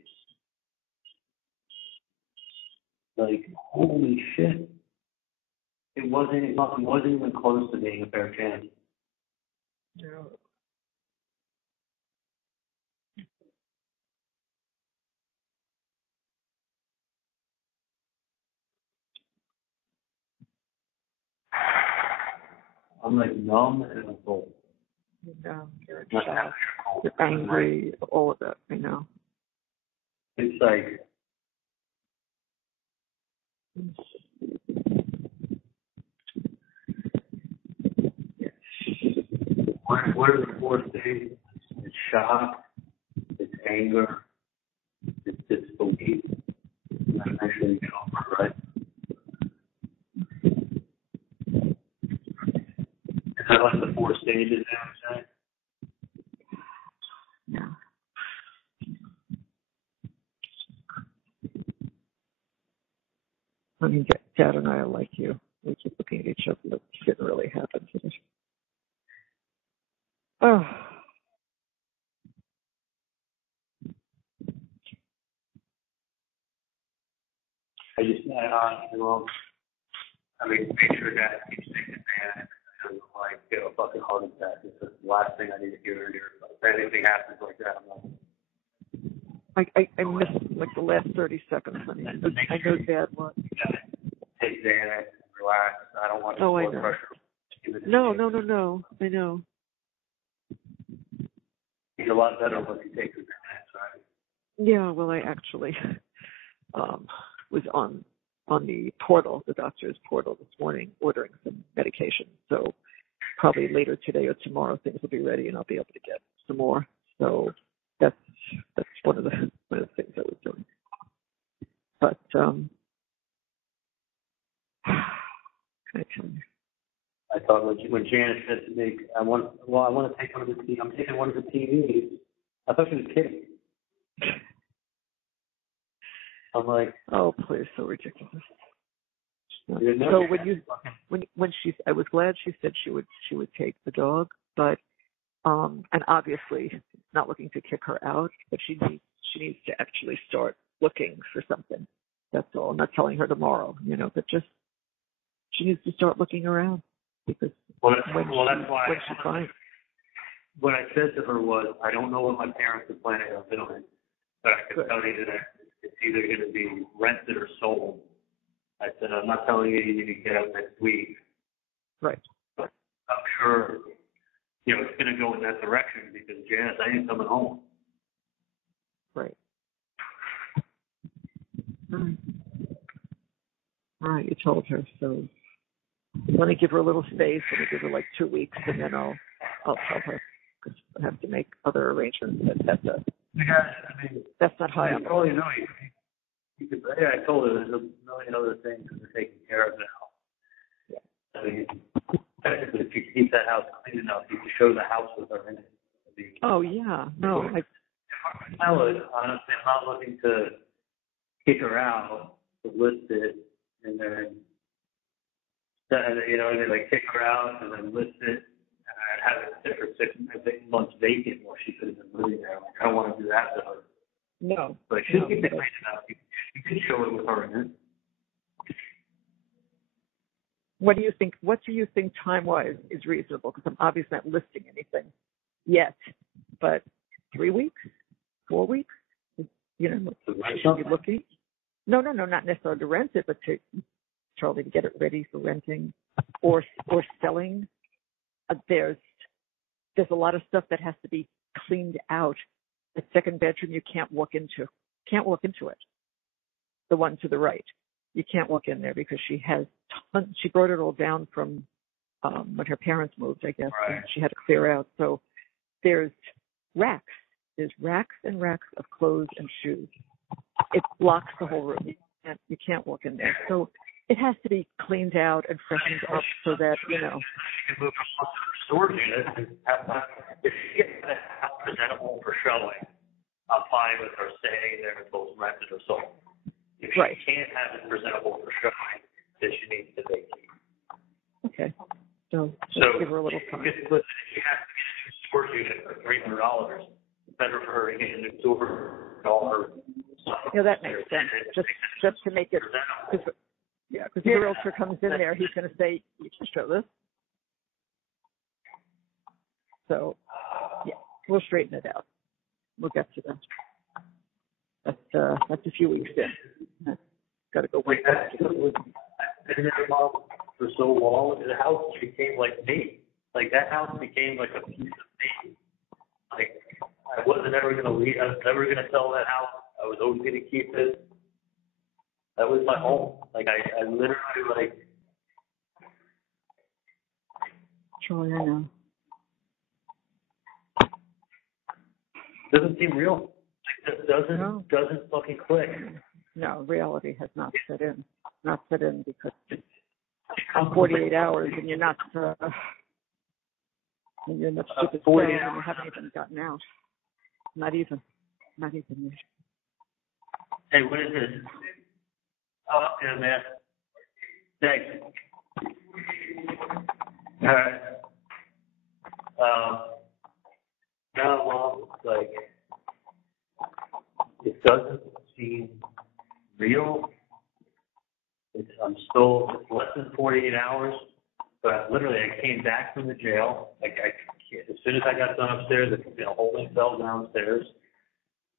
Like, holy shit. It wasn't even close to being a fair chance. No. I'm like numb and I'm cold. Yeah, you're in shock. You're angry, all of that, I know. It's like, what are the four stages? It's shock, it's anger, it's disbelief, and eventually you get over it, right? Is that like the four stages, you know what I'm saying? Yeah. I mean, Dad and I are like you. We keep looking at each other, but it didn't really happen today. Oh. I just, make sure that keeps taking advantage. Like, get a fucking heart attack. It's the last thing I need to hear. If anything happens like that, I'm like, I missed like the last 30 seconds. I mean, I know Dad was. Take Xanax, relax. I don't want blood pressure. No. I know. He's a lot better once he takes his Xanax, right? Yeah, well, I actually was on the portal, the doctor's portal this morning, ordering some medication. So probably later today or tomorrow things will be ready and I'll be able to get some more. So that's one of the things I was doing. But I tell you. I thought when Janet said to me, I want to take one of the I'm taking one of the TVs. I thought she was kidding. I'm like, oh please, so ridiculous. So I was glad she said she would take the dog, but and obviously not looking to kick her out, but she needs to actually start looking for something. That's all. I'm not telling her tomorrow, but just she needs to start looking around because that's why she finds. What I said to her was, I don't know what my parents are planning on doing, but I can tell you that it's either going to be rented or sold. I said, I'm not telling you need to get out next week. Right. But I'm sure, it's going to go in that direction because Janice, I ain't coming home. Right. Right, you told her, so let me give her a little space. Let me give her like 2 weeks, and then I'll tell her because I have to make other arrangements. That's not high up. Oh, I told her there's a million other things that we're taking care of now. Yeah. I mean, technically, if you keep that house clean enough, you can show the house with her in it. Oh yeah, no. I would honestly, I'm not looking to kick her out, to list it, and then kick her out and then list it and have it sit for 6 months vacant while she could have been living there. Like, I don't want to do that to her. No. But if you keep it clean enough, you can show it with her in it. What do you think time-wise is reasonable? Because I'm obviously not listing anything yet, but 3 weeks, 4 weeks, is should be looking. No, not necessarily to rent it, but to Charlie to get it ready for renting or selling. There's a lot of stuff that has to be cleaned out. The second bedroom you can't walk into. Can't walk into it. The one to the right. You can't walk in there because she has tons. She brought it all down from when her parents moved, I guess. Right. And she had to clear out. So there's racks. There's racks and racks of clothes and shoes. It blocks the whole room. You can't walk in there. So it has to be cleaned out and freshened up so that, She can move to a storage unit and if she gets the house presentable for showing, I'm fine with her staying there until it's rented or sold. If she can't have it presentable for showing, then she needs to vacate. Okay. So let's give her a little time. If she has to get a new storage unit for $300, it's better for her to get a new storage all her stuff. Yeah, that makes sense. Just to make it, because if the realtor comes in there, he's going to say, you can show this. So, we'll straighten it out. We'll get to that. That's a few weeks in. Got to go wait. And then for so long, the house became like me. Like that house became like a piece of me. Like I wasn't ever going to leave. I was never going to sell that house. I was always going to keep it. That was my home. Like I literally like. Charlie, I know. Doesn't seem real. Like this doesn't fucking click. No, reality has not set in. Not set in because it's 48 hours and you're not and you're in the stupid cell and you haven't even gotten out. Not even yet. Hey, what is this? Oh, yeah, man. Thanks. All right. No, well, like, it doesn't seem real. I'm still less than 48 hours, but I came back from the jail. Like, as soon as I got done upstairs, they put me in a holding cell downstairs.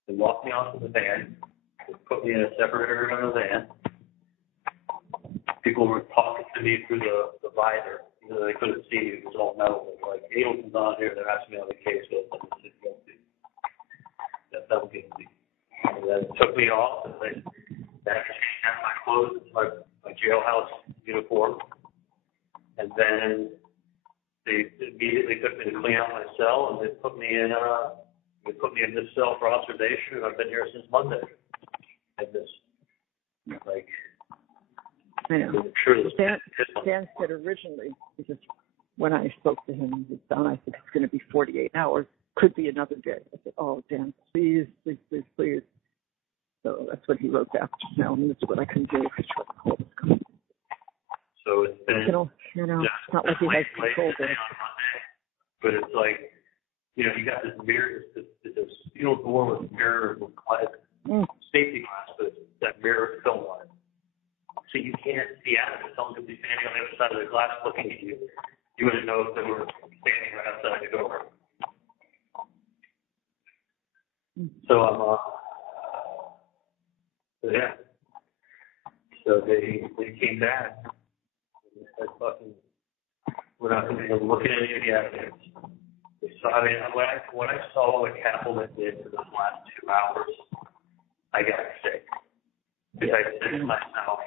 They walked me off to the van. They put me in a separate area on the van. People were talking to me through the visor. Even though they couldn't see me, it was all metal. They were like, Adelson's on here. They're asking me on the case. So I'm going to sit guilty. That's not guilty. And then it took me off. And they had to change out my clothes, my jailhouse uniform. And then they immediately took me to clean out my cell, and they put me in this cell for observation. And I've been here since Monday. And this, like, I know. Sure, Dan said originally, because when I spoke to him with Donna, I said, it's going to be 48 hours. Could be another day. I said, oh, Dan, please. So that's what he wrote back just now. And this is what I can do. So it's been, it's not like he has control there. But it's like, you got this mirror, it's a steel door with mirror with safety glass, but it's that mirror film on it. So you can't see out of it. Someone could be standing on the other side of the glass looking at you. You wouldn't know if they were standing right outside the door. So So they came back and said, "Fucking, we're not going to be looking at any of the evidence." So when I saw what Kaplan did for those last 2 hours, I got sick. Because I said to myself,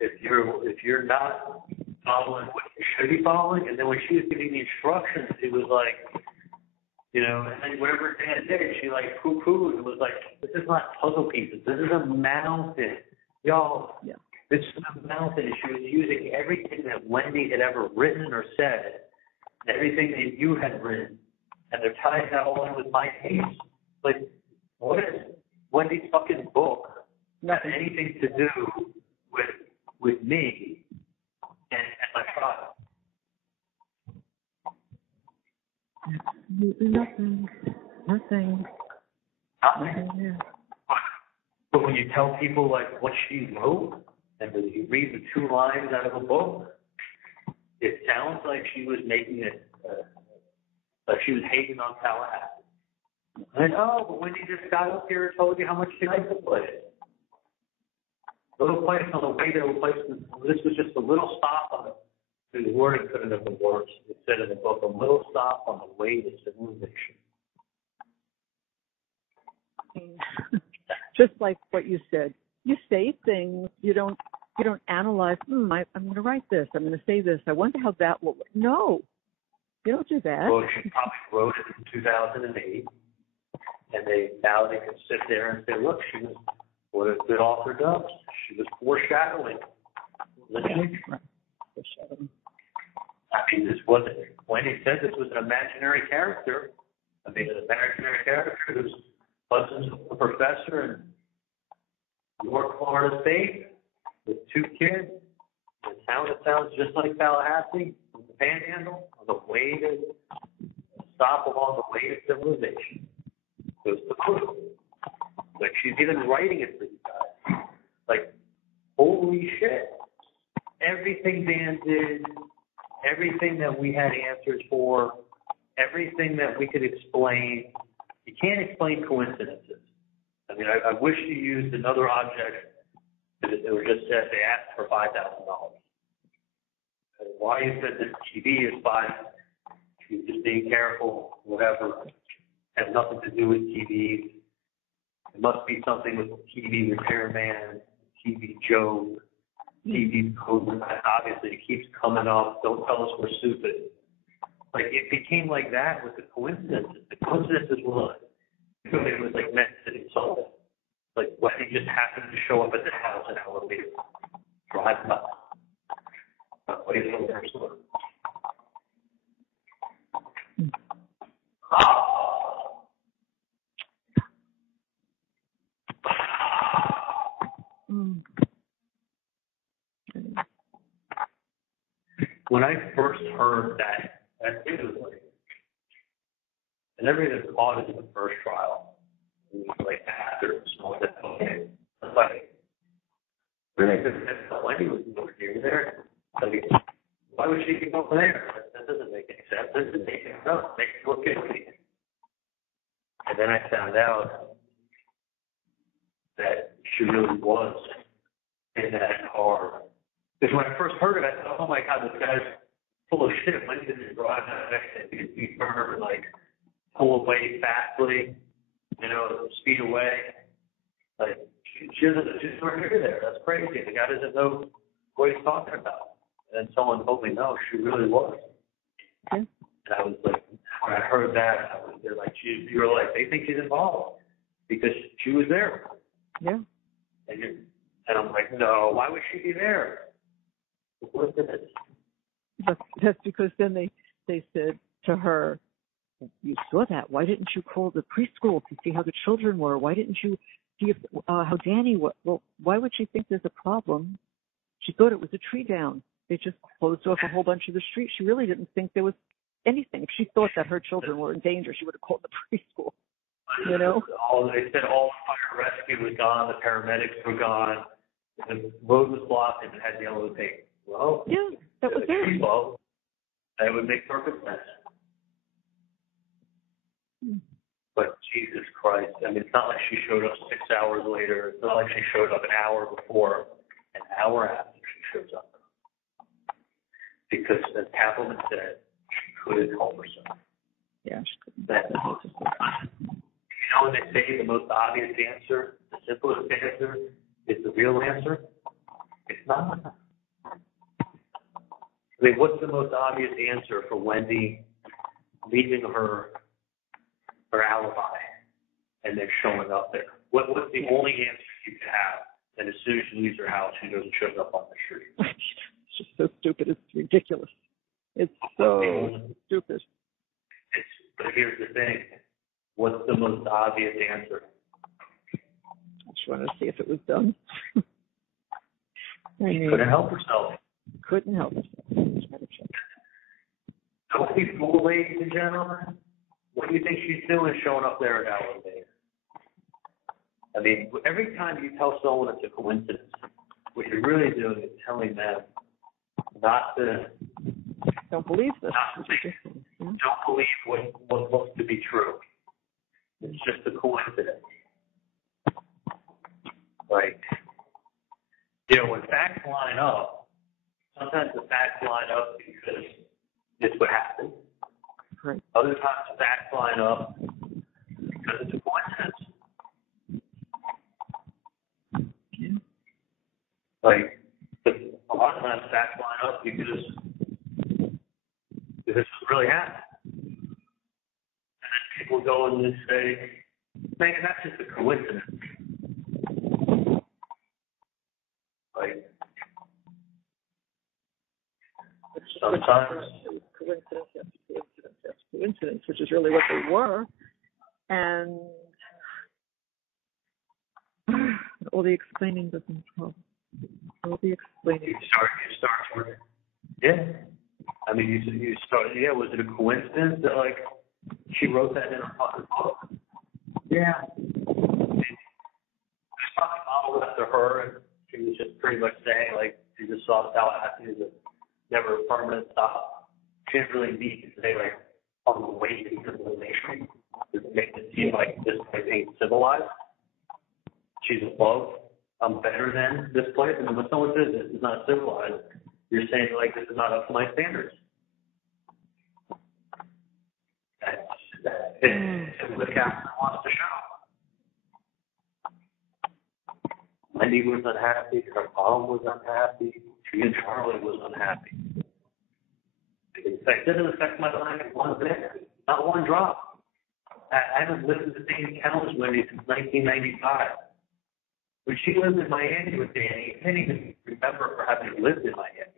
if you're not following what you should be following, and then when she was giving the instructions, it was like, and then whatever Dan did, she like poo-pooed. It was like, this is not puzzle pieces. This is a mountain. Y'all, this is a mountain. And she was using everything that Wendi had ever written or said, and everything that you had written, and they're tying that all in with my case. Like, what is Wendy's fucking book have anything to do with me and my trial? Nothing. Yeah. But when you tell people like what she wrote, and when you read the 2 lines out of a book, it sounds like she was making it, like she was hating on Tallahassee. I know, but Wendi just got up here and told you how much she liked the place. Little place on the way to a place. This was just a little stop on it. The wording couldn't have been worse. It said in the book, a little stop on the way to civilization. Just like what you said, you say things, you don't analyze. I'm going to write this. I'm going to say this. I wonder how that will. No, you don't do that. Well, she probably wrote it in 2008, and now they can sit there and say, look, she was what a good author does. She was foreshadowing. Foreshadowing. I mean, this wasn't. Wendi said this was an imaginary character. I mean, an imaginary character who's husband's a professor in North Florida State with 2 kids. The town that sounds just like Tallahassee, the Panhandle, on the way to stop along the way to civilization. Goes the book. Like, she's even writing it for you guys. Like, holy shit. Everything Dan did, everything that we had answers for, everything that we could explain. You can't explain coincidences. I mean, I wish you used another object that it were just said they asked for $5,000. Why you said this TV is fine, you're just being careful, whatever. Has nothing to do with TVs. It must be something with TV repairman, TV Joe, TV code. Obviously, it keeps coming up. Don't tell us we're stupid. Like, it became like that with the coincidences. The coincidences were it was like meant to insult it. Like, Wendi just happened to show up at the house an hour later. Drive by. What do you think there's one? When I first heard that it was like, and everything that caught it in the first trial, it was like after, so that's okay. It's like, really, Wendi was over here there. Like, why would she be over there? That doesn't make any sense. That doesn't make any sense. It makes you look guilty. And then I found out that she really was in that car. Because when I first heard it, I thought, oh my God, this guy's full of shit. When did he drive that next to be her, like, pull away fastly, speed away? Like, she's nowhere near there. That's crazy. The guy doesn't know what he's talking about. And then someone told me, no, she really was. And I was like, when I heard that, they're like, you're like, they think she's involved because she was there. Yeah. And I'm like, no, why would she be there? What is it? That's because then they said to her, you saw that. Why didn't you call the preschool to see how the children were? Why didn't you see how Danny was? Well, why would she think there's a problem? She thought it was a tree down. They just closed off a whole bunch of the street. She really didn't think there was anything. If she thought that her children were in danger, she would have called the preschool. They said all the fire rescue was gone, the paramedics were gone, the road was blocked, and it had yellow tape. Well, yeah, that was it. Well, that would make perfect sense. But Jesus Christ, I mean, it's not like she showed up 6 hours later. It's not like she showed up an hour before, an hour after she shows up. Because, as Kaplan said, she couldn't help herself. Yeah, she couldn't. When they say the most obvious answer, the simplest answer, is the real answer, it's not. I mean, what's the most obvious answer for Wendi leaving her alibi and then showing up there? What's the only answer you can have? And as soon as she leaves her house, she goes and shows up on the street. It's just so stupid. It's ridiculous. It's so stupid. But here's the thing. What's the most obvious answer? I just wanted to see if it was done. She couldn't help herself. Couldn't help herself. Don't be fooled, ladies and gentlemen. What do you think she's doing showing up there an hour later? I mean, every time you tell someone it's a coincidence, what you're really doing is telling them not to. Don't believe this. Don't believe what looks to be true. line up. Sometimes the facts line up because it's what happened. Right. Other times the facts line up because it's a coincidence. Yeah. Like, a lot of times facts line up because this really happened. And then people go and they say, man, that's just a coincidence. Like, sometimes. Coincidence, which is really what they were. And all the explaining doesn't help. All the explaining. You start with it. Yeah. I mean, you start, yeah, was it a coincidence that, like, she wrote that in her fucking book? Yeah. There's probably modeled after her, and she was just pretty much saying, like, she just saw Tallahassee as a never a permanent stop. She didn't really need to say, like, on the way to civilization to make it seem like this place ain't civilized. She's above. I'm better than this place. And when someone says this is not civilized, you're saying, like, this is not up to my standards. That's what Catherine wants to show. Wendi was unhappy. Her mom was unhappy. She and Charlie was unhappy. It didn't affect my life one bit. Not one drop. I haven't lived in the same town as Wendi since 1995. When she lived in Miami with Danny, I can't even remember her having lived in Miami.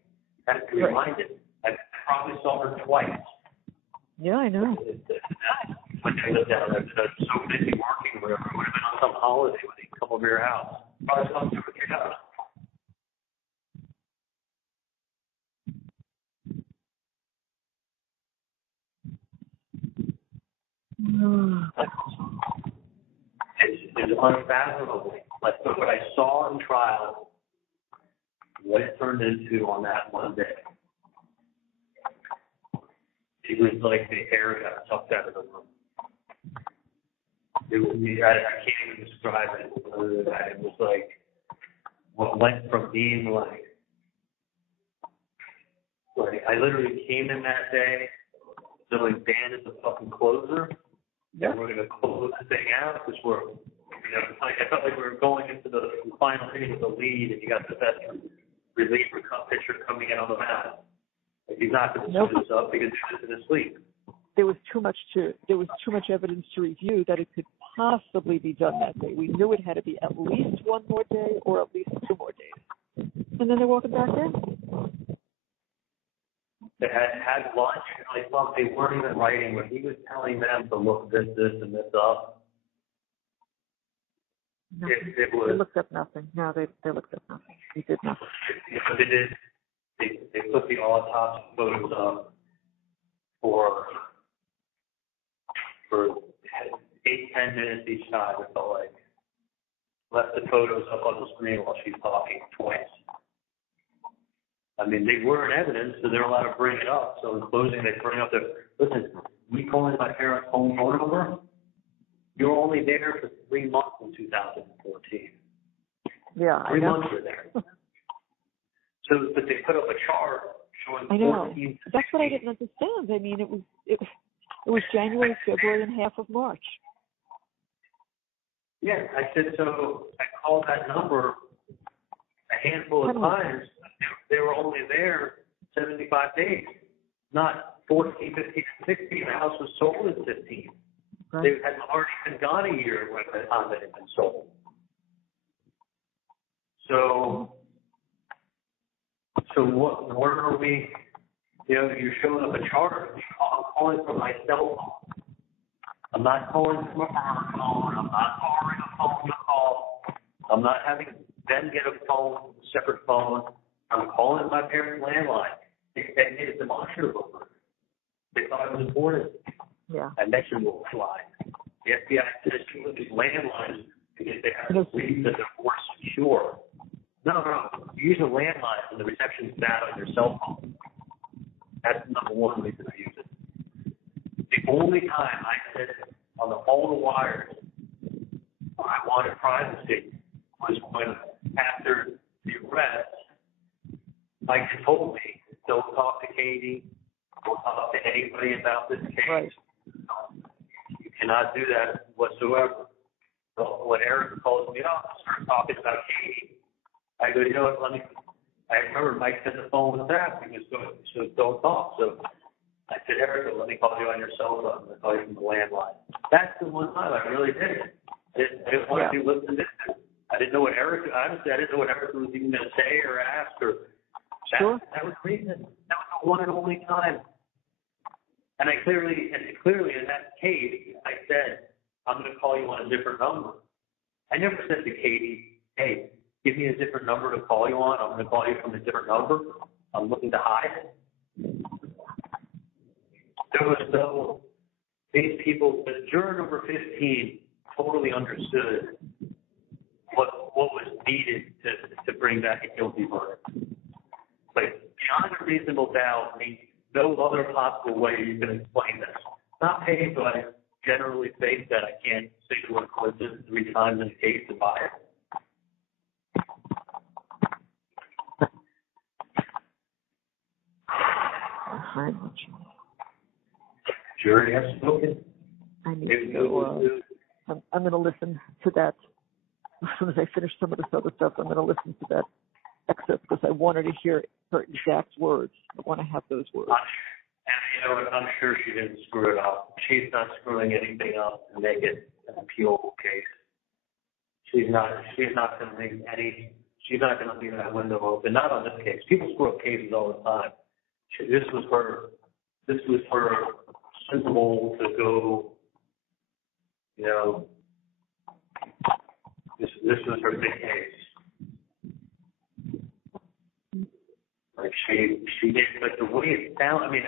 I have to be reminded. I probably saw her twice. Yeah, I know. When they lived down there, so busy working, whatever, would have been on some holiday when they come over your house. Probably saw them with your house. It's unfathomable. Like what I saw in trial, what it turned into on that one day. It was like the air got sucked out of the room. It was, I can't even describe it other than that. It was like what went from being like I literally came in that day feeling Dan is the fucking closer. Yeah. And we're going to close the thing out because we're, like I felt like we were going into the final inning with the lead, and you got the best reliever pitcher coming in on the mound. Like he's not going to screw this up because he's in his sleep. There was too much evidence to review that it could possibly be done that day. We knew it had to be at least one more day or at least 2 more days. And then they're walking back in. They had lunch, and I thought they weren't even writing when he was telling them to look this, and this up. It was, they looked up nothing. No, they looked up nothing. They did nothing. They did. They put the autopsy photos up for 8-10 minutes each time. It felt like left the photos up on the screen while she's talking twice. I mean, they were in evidence, so they're allowed to bring it up. So in closing, they bring up listen, we calling my parents' home phone number? You were only there for 3 months in 2014. Yeah, 3 months you were there. So, but they put up a chart showing 14. That's what I didn't understand. I mean, it was January, February, and half of March. Yeah, I said, so I called that number a handful of times. They were only there 75 days, not 14, 15, 16. The house was sold in 15. Right. They had already been gone a year by the time that it had been sold. So what are we, you're showing up a chart. I'm calling from my cell phone. I'm not calling from a phone. I'm not borrowing a phone to call. I'm not having them get a phone, separate phone. I'm calling my parents' landline. They made it demonstrable. They thought it was important. Yeah. I mentioned the line. The FBI says you look at landlines because they have to believe that they're more secure. No. You use a landline and the reception's bad on your cell phone. That's number one reason I use it. The only time I said on all the wires I wanted privacy was when after the arrest Right. You cannot do that whatsoever. So when Erica calls me up and starts talking about Katie, I go, you know what, I remember Mike said the phone was tapped. He so don't talk. So I said, Erica, let me call you on your cell phone. I'm going to call you from the landline. That's the one time I really did. I didn't want to be listened to. I didn't know what Erica was even going to say or ask or. That was the reason. That was the one and only time. And clearly in that case, I said, I'm going to call you on a different number. I never said to Katie, hey, give me a different number to call you on. I'm going to call you from a different number. I'm looking to hide. There was no, these people, the juror number 15 totally understood what was needed to bring back a guilty verdict. But beyond a reasonable doubt means no other possible way you can explain this. Not paid, but I generally think that I can't say the word coincidence 3 times in a case to buy it. Jury has spoken. I need to I'm going to listen to that. As soon as I finish some of this other stuff, I'm going to listen to that excerpt because I wanted to hear her exact words. I want to have those words. And I'm sure she didn't screw it up. She's not screwing anything up to make it an appealable case. She's not going to make she's not going to leave that window open. Not on this case. People screw up cases all the time. This was her sensible to go, this was her big case. Like she did, but the way it sounded,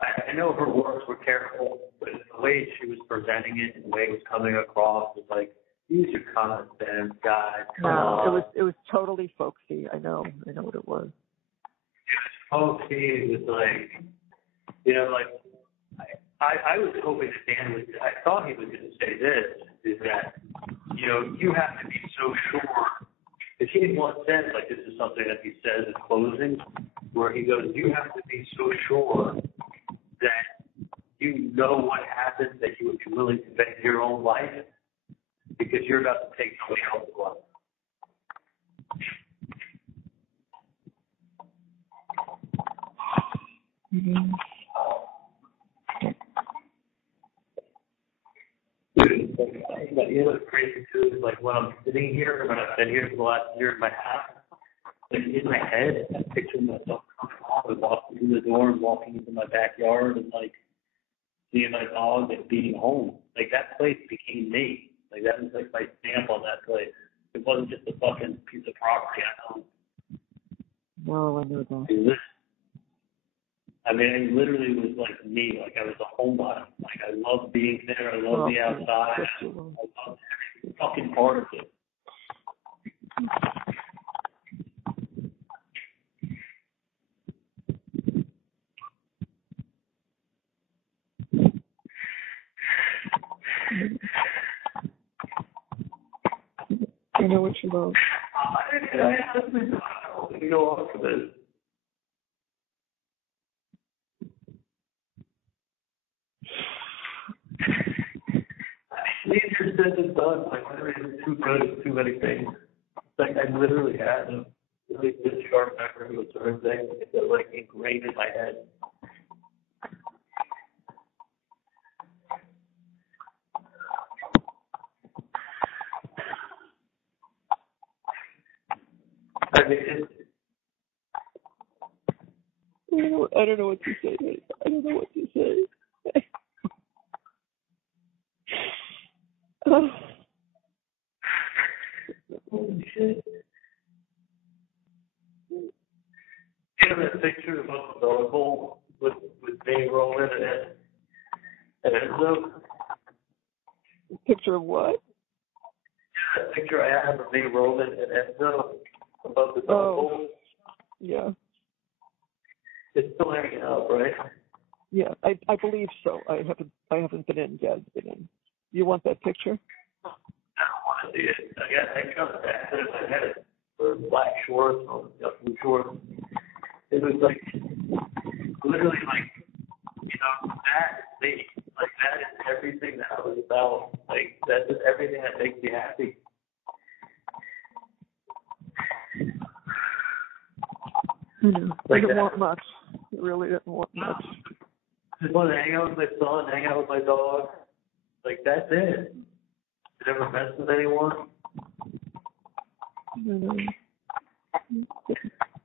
I know her words were careful, but the way she was presenting it and the way it was coming across was like, these are common sense guys. It was totally folksy. I know what it was. It was folksy. It was like, I was hoping that Dan I thought he was going to say this, is that, you have to be so sure. If he had once said, like, this is something that he says in closing, where he goes, you have to be so sure that you know what happened, that you would be willing to bet your own life, because you're about to take somebody else's life. Mm-hmm. What's crazy too is like when I'm sitting here, when I've been here for the last year and a half, like in my head, I picture myself coming walking through the door and walking into my backyard and like seeing my dog and being home. Like that place became me. Like that was like my stamp on that place. It wasn't just a fucking piece of property I owned. No, I know that. It literally was like me. Like I was a homebody. Like I loved being there. I loved the outside. I loved every fucking part of it. I know what you love. I have to go off of this. Easier said than done. Like, I read too good at too many things. Like, I literally had a really good sharp memory with certain things that are, like, ingrained in my head. I don't know what to say. I don't know what to say. Holy shit. That picture of Uncle Donna with me rolling and Enzo. Picture of what? That picture I have of me rolling and Enzo above the double. Yeah. It's still hanging out, right? Yeah, I believe so. I haven't been in. Dad's been in. You want that picture? I don't want to see it. I got that in my head for black shorts or blue shorts. It was like literally like that me. Like, that is everything that I was about. Like, that's just everything that makes me happy. I know. Like Didn't that. want much. It really didn't want much. Just want to hang out with my son, hang out with my dog. Like, that's it. I never mess with anyone.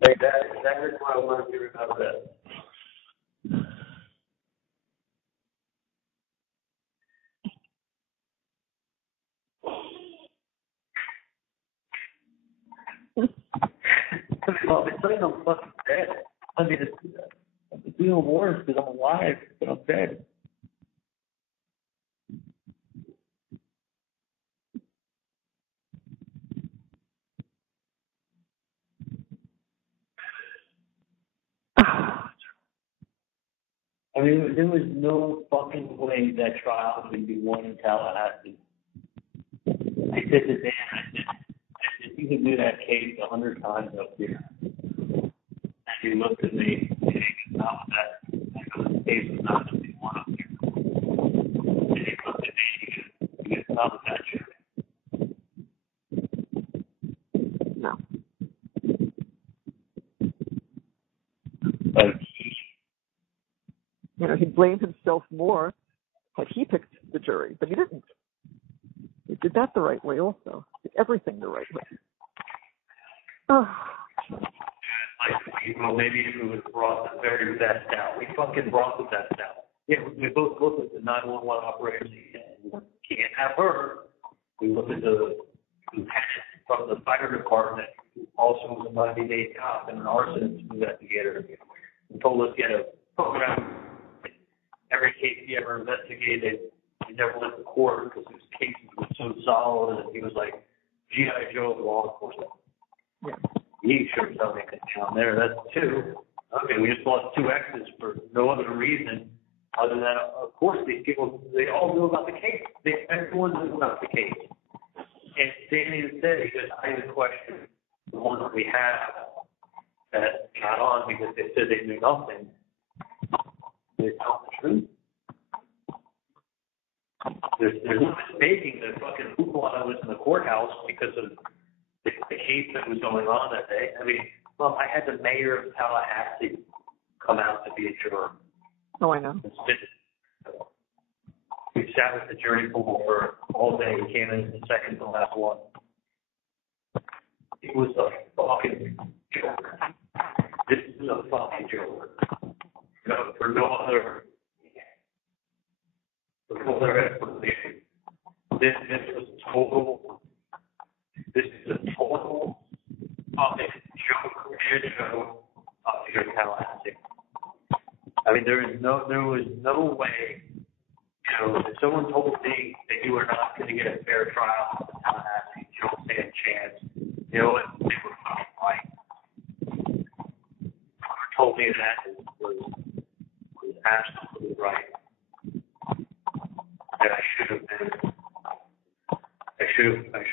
Like, that is what I want to do about that. Well, it's like I'm fucking dead. I mean, it's even worse because I'm alive, but I'm dead. I mean, there was no fucking way that trial would be won in Tallahassee. I said to Dan, I said, you can do that case 100 times up here. And he looked at me, and he goes, no, that case is not going to be won up here. And he looked at me, and he goes, not with that shit. No. Like, You know, he blamed himself more had he picked the jury, but he didn't. He did that the right way also. Did everything the right way. Oh. Like, well, maybe if we would have brought the very best out. We fucking brought the best out. Yeah, we both looked at the 911 operator. We can't have her. We looked at the lieutenant from the fire department, who also was a 90-day cop and an arsonist investigator, and told us he had a program. Every case he ever investigated, he never went to court because his cases were so solid, and he was like G.I. Joe of law enforcement. Yeah. He sure done anything down there. That's two. Okay, we just lost 2 exes for no other reason other than, of course, these people, they all knew about the case. Everyone knew about the case. And Danny said, he goes, I even question the ones that we have that got on because they said they knew nothing. They tell the truth. There's no mistaking the fucking hoopla was in the courthouse because of the case that was going on that day. I mean, well, I had the mayor of Tallahassee come out to be a juror. Oh, I know. We sat with the jury pool for all day. He came in the second to last one. It was a fucking joke. This is a fucking joke. No, for no other explanation. This was total. This is a total fucking joke shit show up here in Tallahassee. I mean, there was no way. You know, if someone told me that you were not going to get a fair trial in Tallahassee, you don't stand a chance. You know what? They were fucking right. Whoever told me that was absolutely right. And I should have been. I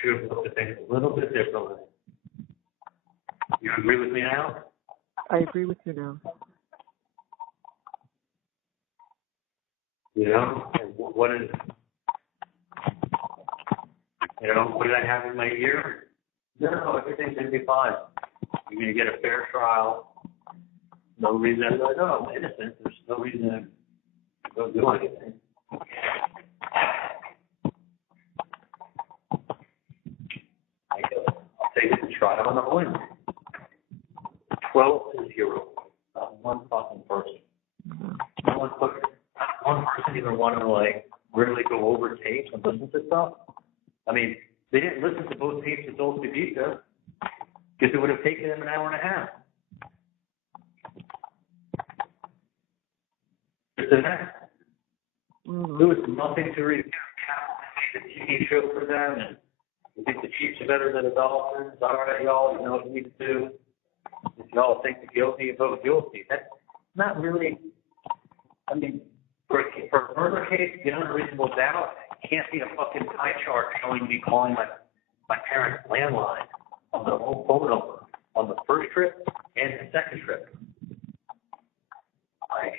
should have looked at things a little bit differently. You agree with me now? I agree with you now. You know, what is, you know, what did I have in my ear? No, everything's going to be fine. You're going to get a fair trial. No reason. No, I'm innocent. There's no reason to go do anything. I'll take it to trial and I'll win. 12-0. Not one fucking person. Not one person even wanted to, like, really go over tapes and listen to stuff. I mean, they didn't listen to both tapes of Dolce Vita because it would have taken them an hour and a half. There was nothing to review. Cal made a TV show for them, and you think the Chiefs are better than the Dolphins? All right, y'all, you know what you need to do. If y'all think the guilty, you vote guilty. That's not really, I mean, for a murder case, the unreasonable doubt can't be a fucking pie chart showing me calling my parents' landline on the whole phone number on the first trip and the second trip. Like,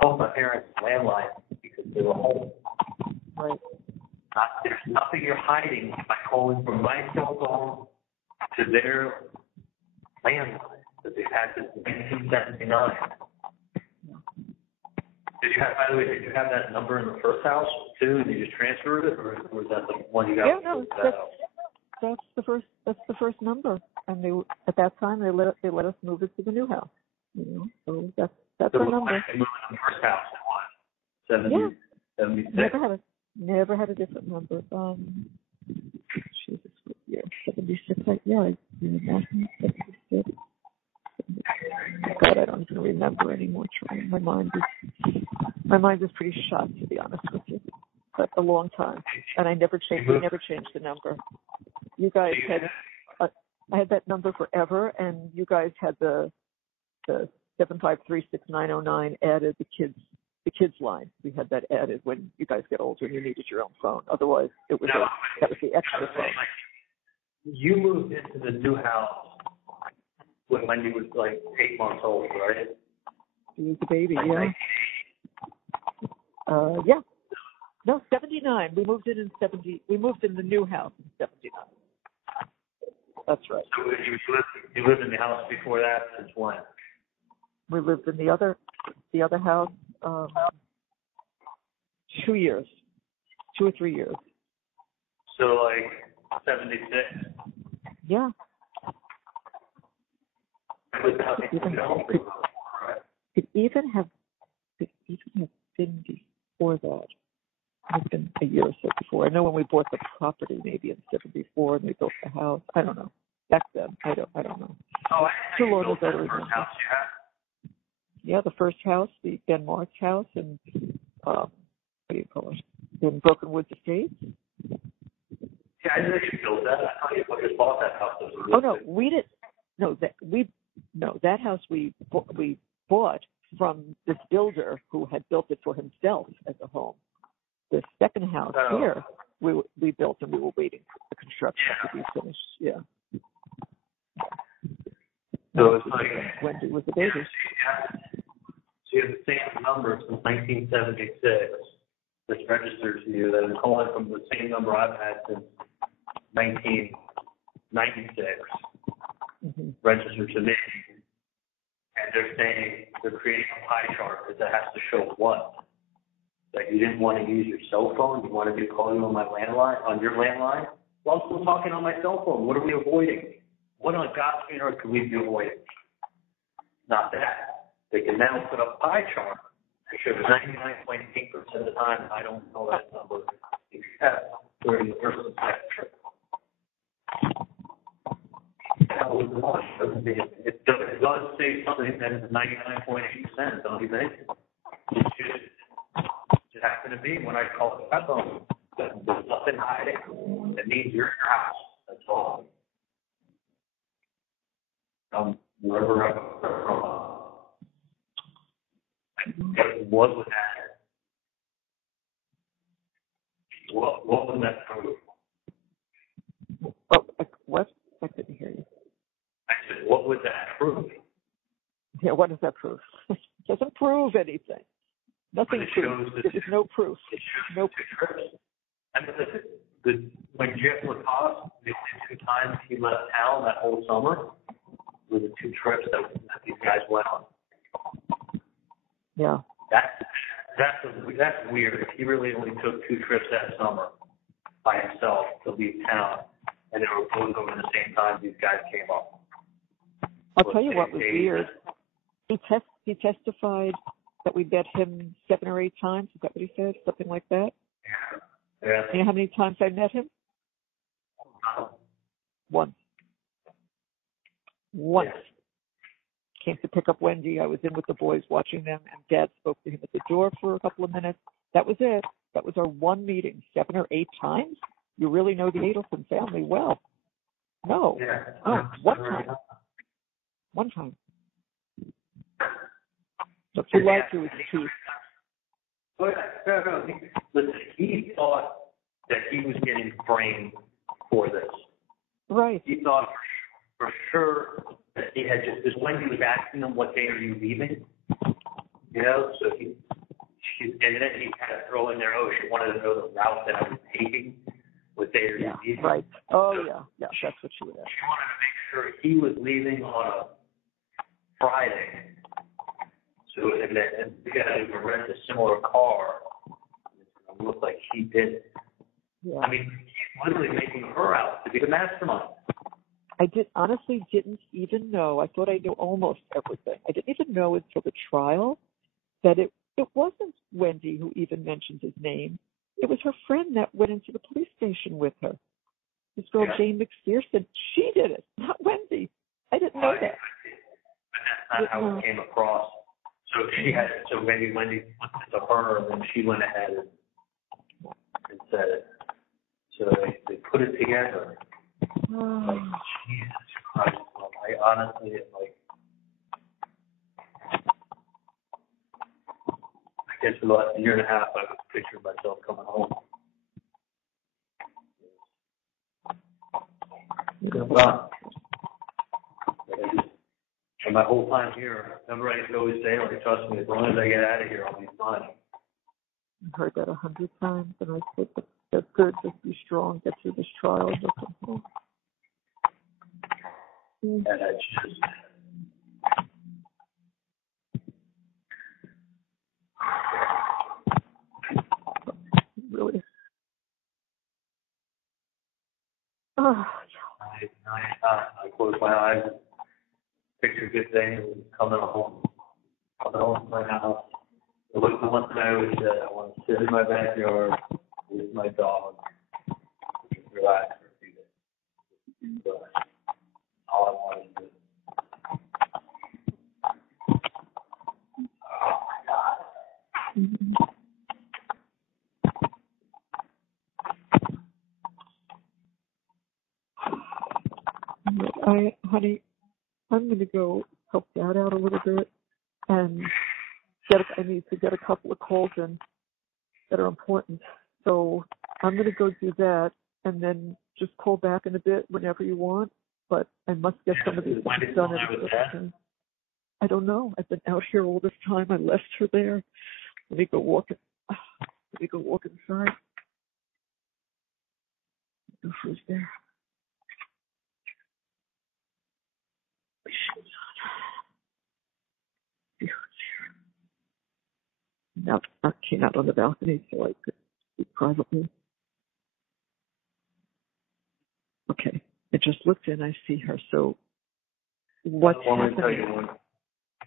called my parents' landline because they were home. Right. There's nothing you're hiding by calling from my cell phone to their landline that they've had since 1979. By the way, did you have that number in the first house too? And you just transferred it, or was that the one you got? Yeah, no, that's the first number, and they at that time they let us move it to the new house. So that's our number. They moved in the first house at what? 76? Never had a different number. Jesus, what year? 76. Yeah, 76. God, I don't even remember anymore. My mind is pretty shot, to be honest with you. But a long time, and I never changed. We never changed the number. You guys had, I had that number forever, and you guys had the 7536909 added the kids line. We had that added when you guys get older and you needed your own phone. Otherwise, that was the extra phone. You moved into the new house when Wendi was like 8 months old, right? She was a baby, yeah. Yeah. No, 79. We moved in 70. We moved in the new house in 79. That's right. So you lived in the house before that since when? We lived in the other house 2 years, 2 or 3 years. So like 76. Yeah. Could even have been before that. It's been a year or so before. I know when we bought the property, maybe in 74, and we built the house. I don't know. Back then, I don't know. Oh, too long ago to remember. remember. House you had? Yeah, the first house, the Ben Mark's house, and what do you call it? In Broken Woods Estates. Yeah, I knew you built that. I thought you just bought that house. Oh no, we didn't. No, that house we bought from this builder who had built it for himself as a home. The second house here we built, and we were waiting for the construction to be finished. Yeah. So it's like Wendi was a baby. So you have the same number since 1976 that's registered to you that is calling from the same number I've had since 1996 registered to me. And they're saying they're creating a pie chart that has to show what? That you didn't want to use your cell phone, you wanted me to call you on my landline, on your landline? Well, I'm still talking on my cell phone. What are we avoiding? What on God's green earth could we be avoiding? Not that. They can now put up a pie chart that shows 99.8% of the time I don't know that number except during the first and second trip. It does say something that is 99.8%, don't you think? It should happen to be when I call the cell phone. There's nothing hiding. It means you're in your house. That's all. Wherever I go, what was that? What was that proof? Oh, what? I couldn't hear you. I said, what would that prove? Yeah, what does that prove? It doesn't prove anything. Nothing proves. There's no proof. No proof. I mean, when Jeff was off, the 2 times he left town that whole summer were the 2 trips that these guys went on. Yeah. That's weird. He really only took 2 trips that summer by himself to leave town, and they were both over the same time these guys came up. I'll tell you what was weird. He testified that we met him 7 or 8 times. Is that what he said? Something like that? Yeah. You know how many times I met him? Once. Yeah. Came to pick up Wendi. I was in with the boys watching them, and Dad spoke to him at the door for a couple of minutes. That was it. That was our one meeting. 7 or 8 times? You really know the Adelson family well. No. Yeah. Oh, one time. One time. So if you like to, it's cheap. No. Listen, he thought that he was getting framed for this. Right. He thought for sure that he had just, because Wendi was asking him, what day are you leaving? You know, so and then he had to throw in there, she wanted to know the route that I was taking with their disease. Right. Oh, yeah. Yeah, that's what she would ask. She wanted to make sure he was leaving on a Friday. So, and the guy who rent a similar car, it looked like he did it. Yeah. I mean, he's literally making her out to be the mastermind. I honestly didn't even know. I thought I knew almost everything. I didn't even know until the trial that it wasn't Wendi who even mentioned his name. It was her friend that went into the police station with her. This girl, Jane McPherson, she did it, not Wendi. I didn't know that. But that's not how it came across. So Wendi went to her, and then she went ahead and said it. So they put it together. Like, Jesus Christ, I honestly am like, I guess for the last year and a half, I could picture myself coming home. And my whole time here, remember I used to always say, like, trust me, as long as I get out of here, I'll be fine. I've heard that 100 times, and I said, that's good, just be strong, get through this trial, and just come home. And I just... Really? Oh, I close my eyes and picture good things coming home to my house. I look at the one thing I always said, I want to sit in my backyard with my dog, just relax for a few days. So, all I want to do. Oh my God. mm-hmm. Honey, I'm going to go help Dad out a little bit, and I need to get a couple of calls in that are important. So I'm going to go do that, and then just call back in a bit whenever you want. But I must get some of these things done. I don't know. I've been out here all this time. I left her there. Let me go walk inside. Go who's there. Now I came out on the balcony so I could speak privately. Okay, I just looked in. I see her. So what's happening?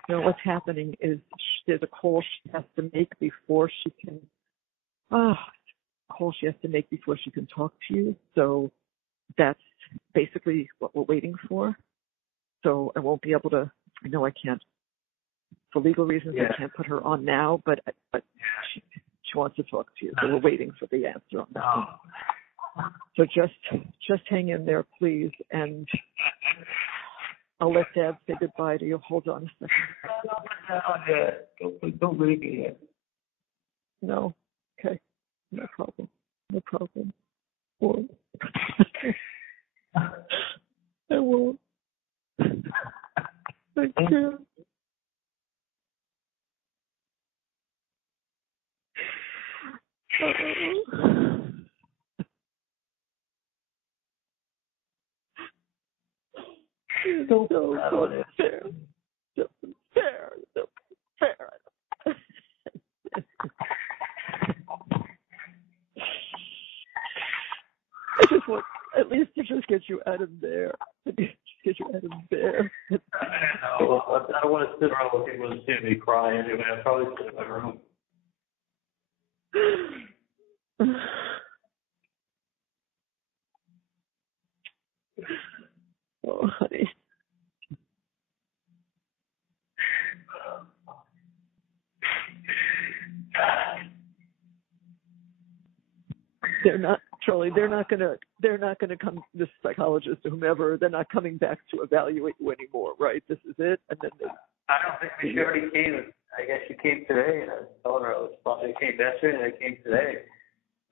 What's happening is there's a call she has to make before she can. Call she has to make before she can talk to you. So that's basically what we're waiting for. So I won't be able to. I know I can't. For legal reasons, I can't put her on now, but she wants to talk to you, so we're waiting for the answer on that one. So just hang in there, please, and I'll let Dad say goodbye to you. Hold on a second. Don't leave me yet. No. Okay. No problem. I won't. Thank you. So fair. So fair. I just want, at least to just get you out of there. I don't want to sit around with people and see me cry anyway. I'll probably sit in my room. Oh, honey. They're not, Charlie. They're not gonna come. This psychologist or whomever. They're not coming back to evaluate you anymore, right? This is it. And then I don't think she already came. I guess she came today, and I told her I came yesterday, and I came today.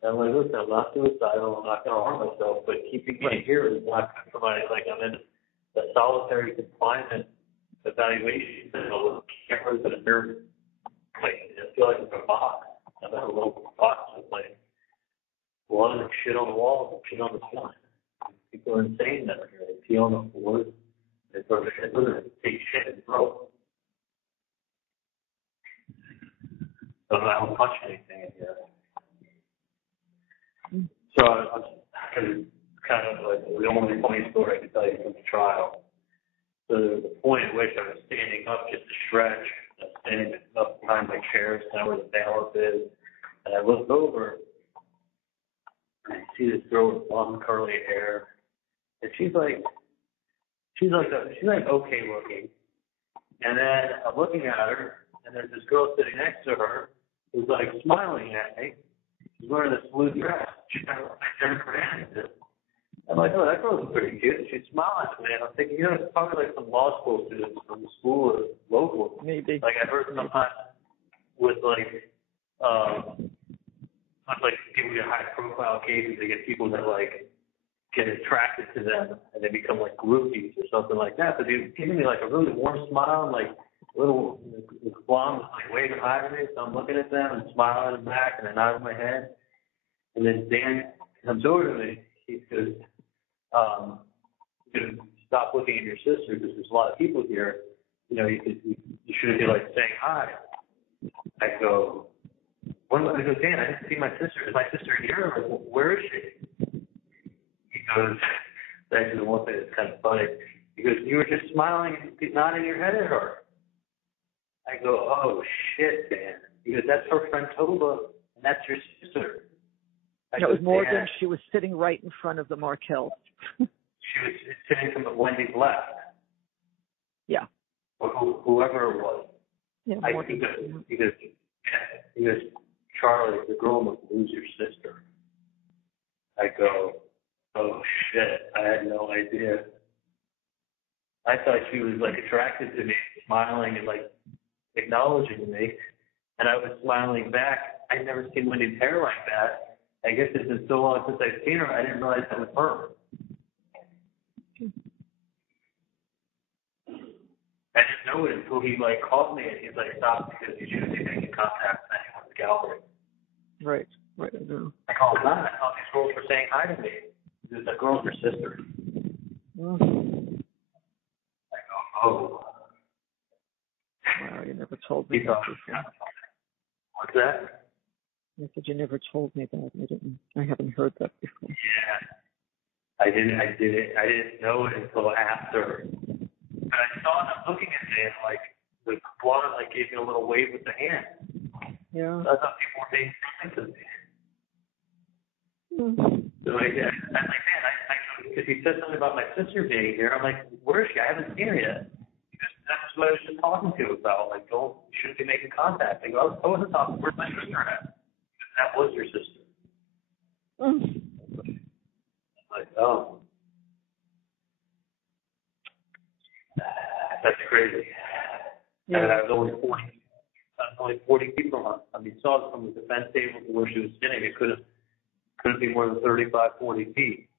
And I'm like, listen, I'm not suicidal. I'm not going to harm myself, but keeping me here is not good for my, like, I'm in the solitary confinement evaluation with cameras and a mirror. Like, I feel like it's a box. I've had a local box with like blood and shit on the walls and shit on the ceiling. People are insane down here. They pee on the floors. They throw shit. They take shit and throw it. So I don't touch anything in here. So I'm kind of like the only funny story I can tell you from the trial. So there was a point at which I was standing up just to stretch. I was standing up behind my chair, so where the bailiff is. And I looked over, and I see this girl with long curly hair. And she's like okay looking. And then I'm looking at her, and there's this girl sitting next to her who's like smiling at me. She's wearing this blue dress. She kind of turned her hand. I'm like, oh, that girl looks pretty cute. She's smiling at me, and I'm thinking, it's probably like some law school students from the school or local. Maybe. Like I've heard sometimes with like people get high profile cases, they get people that like get attracted to them and they become like groupies or something like that. But they're giving me like a really warm smile, and like little blonde was like waving hi to me, so I'm looking at them and smiling at them back, and I nod my head. And then Dan comes over to me. He says, stop looking at your sister because there's a lot of people here. You shouldn't be like saying hi. I go, Dan, I didn't see my sister. Is my sister here? Or where is she? He goes, that's actually the one thing that's kind of funny. He goes, you were just smiling and nodding your head at her. I go, oh shit, Dan. He goes, that's her friend Toba, and that's your sister. It was more than she was sitting right in front of the Markells. She was sitting to Wendy's left. Yeah. Or whoever it was. Yeah. He goes, Charlie, the girl must lose your sister. I go, oh shit, I had no idea. I thought she was like attracted to me, smiling and like acknowledging me, and I was smiling back. I'd never seen Wendy's hair like that. I guess it's been so long since I've seen her, I didn't realize that was her. I didn't know it until he like called me and he's like, stop, because you shouldn't be making contact with anyone in the gallery. Right, I know. I called him out. I thought these girls were saying hi to me. Because the girl's her sister. I go, oh. Wow, you never told me that before. What's that? I said you never told me that. I haven't heard that before. Yeah, I didn't know it until after. And I saw them looking at me, and like the blonde like gave me a little wave with the hand. Yeah. I thought people were being friendly to me. So like, I'm like, man, because he said something about my sister being here. I'm like, where is she? I haven't seen her yet. Because that's what I was just talking to you about. Like, you shouldn't be making contact. I go, I wasn't talking. Where's my sister at? That was your sister. Like, oh. That's crazy. Yeah. And I was only 40 people on the saw from the defense table to where she was sitting. It couldn't be more than 35, 40 feet.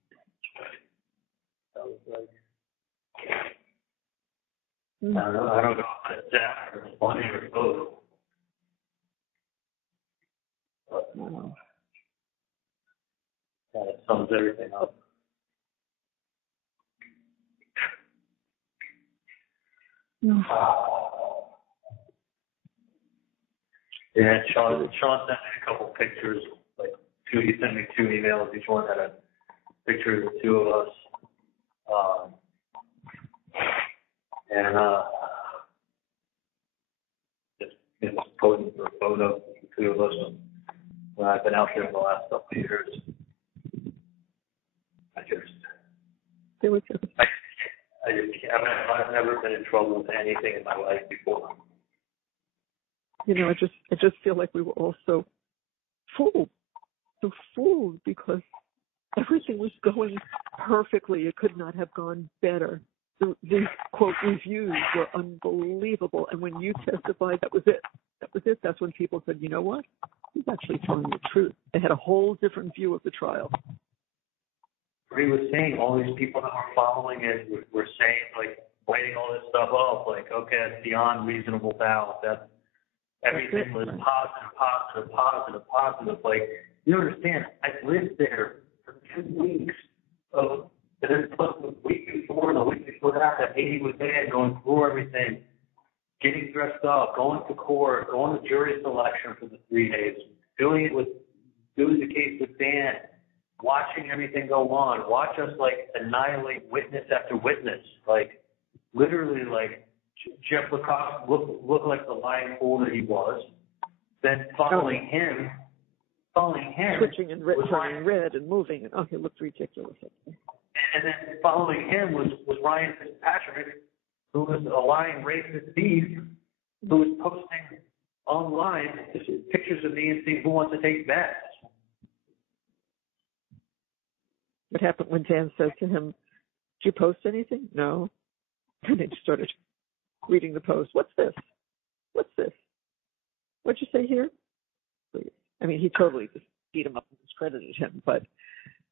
That was like, I don't know if that's that or funny or both. But that sums everything up. Yeah, Sean sent me a couple pictures. He sent me 2 emails. Each one had a picture of the 2 of us. Just posing for a photo of the 2 of us when I've been out there in the last couple of years. I've never been in trouble with anything in my life before. I just feel like we were all so fooled because everything was going perfectly. It could not have gone better. The quote reviews were unbelievable, and when you testified, that was it. That's when people said, you know what? He's actually telling the truth. They had a whole different view of the trial. He was saying all these people that were following it were saying, like, writing all this stuff off, like, okay, it's beyond reasonable doubt. Everything was positive. Like, you understand, I lived there for 2 weeks and then plus the week before and the week before that Haiti was there going through everything, getting dressed up, going to court, going to jury selection for the 3 days, doing the case with Dan, watching everything go on, watch us like annihilate witness after witness, like literally like Jeff Lacoste looked like the lying fool that he was. Then following him, switching and turning red and moving, and he looked ridiculous. And then following him was Ryan Fitzpatrick, who was a lying racist thief, who was posting online pictures of me and saying, "Who wants to take bets?" What happened when Dan said to him, "Did you post anything?" "No." And they just started reading the post. What's this? What'd you say here? Please. I mean, he totally just beat him up and discredited him, but...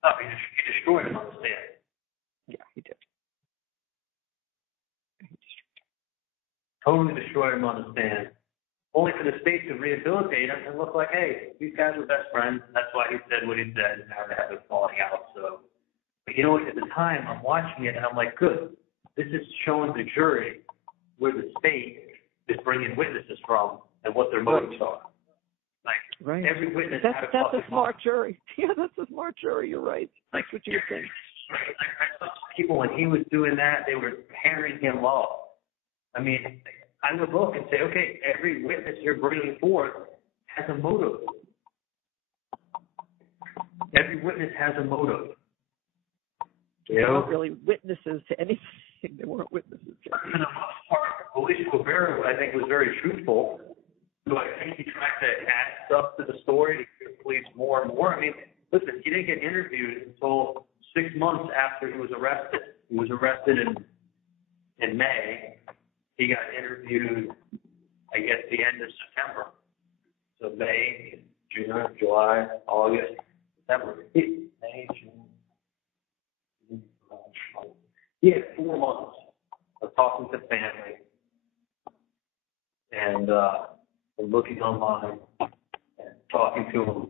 Oh, he destroyed him on the stand. Yeah, he did. Totally destroyed him on the stand. Only for the state to rehabilitate him and look like, hey, these guys were best friends. That's why he said what he said and now they have it falling out. So, but you know what? At the time, I'm watching it and I'm like, good. This is showing the jury where the state is bringing witnesses from and what their motives are. Like, every witness had a That's a smart jury. Yeah, that's a smart jury. You're right. That's what you think. I saw people when he was doing that, they were tearing him up. I mean, I would look and say, okay, every witness you're bringing forth has a motive. Every witness has a motive. They weren't really witnesses to anything. They weren't witnesses to anything. For the most part, Alicia Rivera, I think, was very truthful. So I think he tried to add stuff to the story to get the police more and more. I mean, listen, he didn't get interviewed until 6 months after he was arrested. He was arrested in May. He got interviewed, I guess, the end of September. So May, June, July, August, September, May, June. He had 4 months of talking to family and looking online and talking to them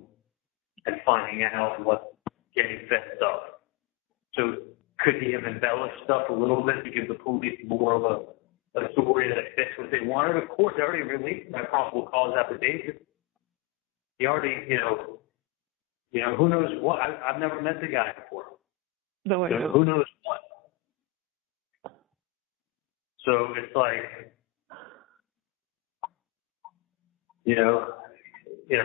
and finding out what's getting fed stuff. So could he have embellished stuff a little bit to give the police more of a story that fits what they wanted? Of course, they already released my probable cause affidavit. He already, who knows what? I've never met the guy before. No, I know. Who knows what? So it's like,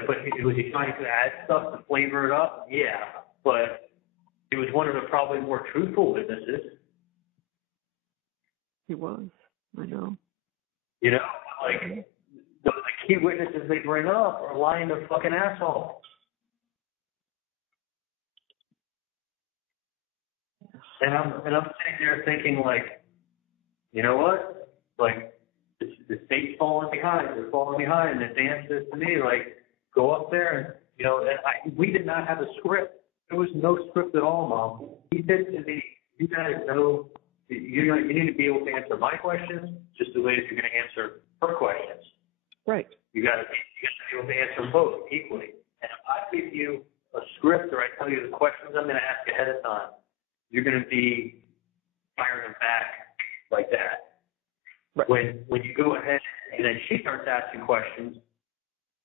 but was he trying to add stuff to flavor it up? Yeah, but he was one of the probably more truthful witnesses. He was. I know. Like the key witnesses they bring up are lying to fucking assholes. And I'm sitting there thinking, like, you know what? Like, the state's falling behind. They're falling behind. And Dan says to me, like, go up there and, we did not have a script. There was no script at all, Mom. He said to me, you guys know, you need to be able to answer my questions just the way that you're going to answer her questions. Right. You got to be able to answer both equally. And if I give you a script or I tell you the questions I'm going to ask ahead of time, you're going to be firing them back like that. Right. When you go ahead and then she starts asking questions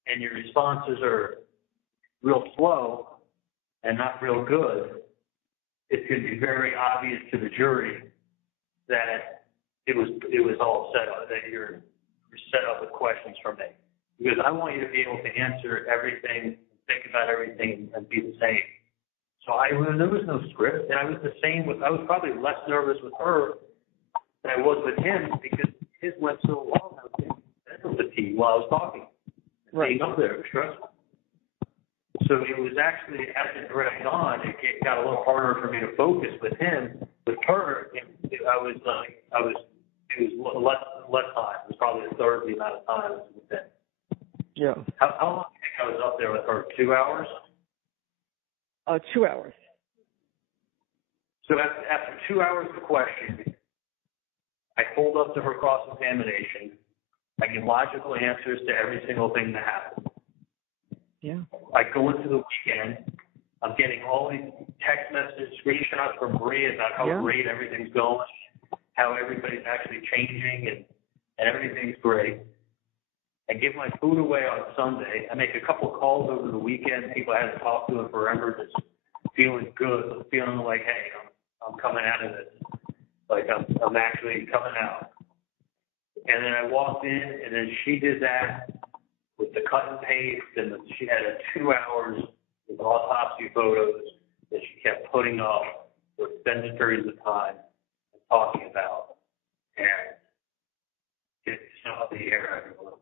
and your responses are real slow and not real good, it's going to be very obvious to the jury that it was all set up, that you're set up with questions from me. Because I want you to be able to answer everything, think about everything, and be the same. So there was no script, and I was the same I was probably less nervous with her than I was with him because his went so long. That was the tea while I was talking. Right. Being up there was stressful. So it was actually, as it dragged on, it got a little harder for me to focus with him. With her, it was less time. It was probably a third of the amount of time with him. Yeah. How long do you think I was up there with her? 2 hours? 2 hours. So after 2 hours of questioning, I pulled up to her cross-examination, I get logical answers to every single thing that happens. Yeah. I go into the weekend, I'm getting all these text messages, screenshots from Maria about how great everything's going, how everybody's actually changing, and everything's great. I give my food away on Sunday. I make a couple calls over the weekend. People I haven't talked to in forever, just feeling good, feeling like, hey, I'm coming out of this. Like I'm actually coming out. And then I walked in, and then she did that with the cut and paste, and she had 2 hours with autopsy photos that she kept putting up for extended periods of time and talking about. And it shot the air out of everyone.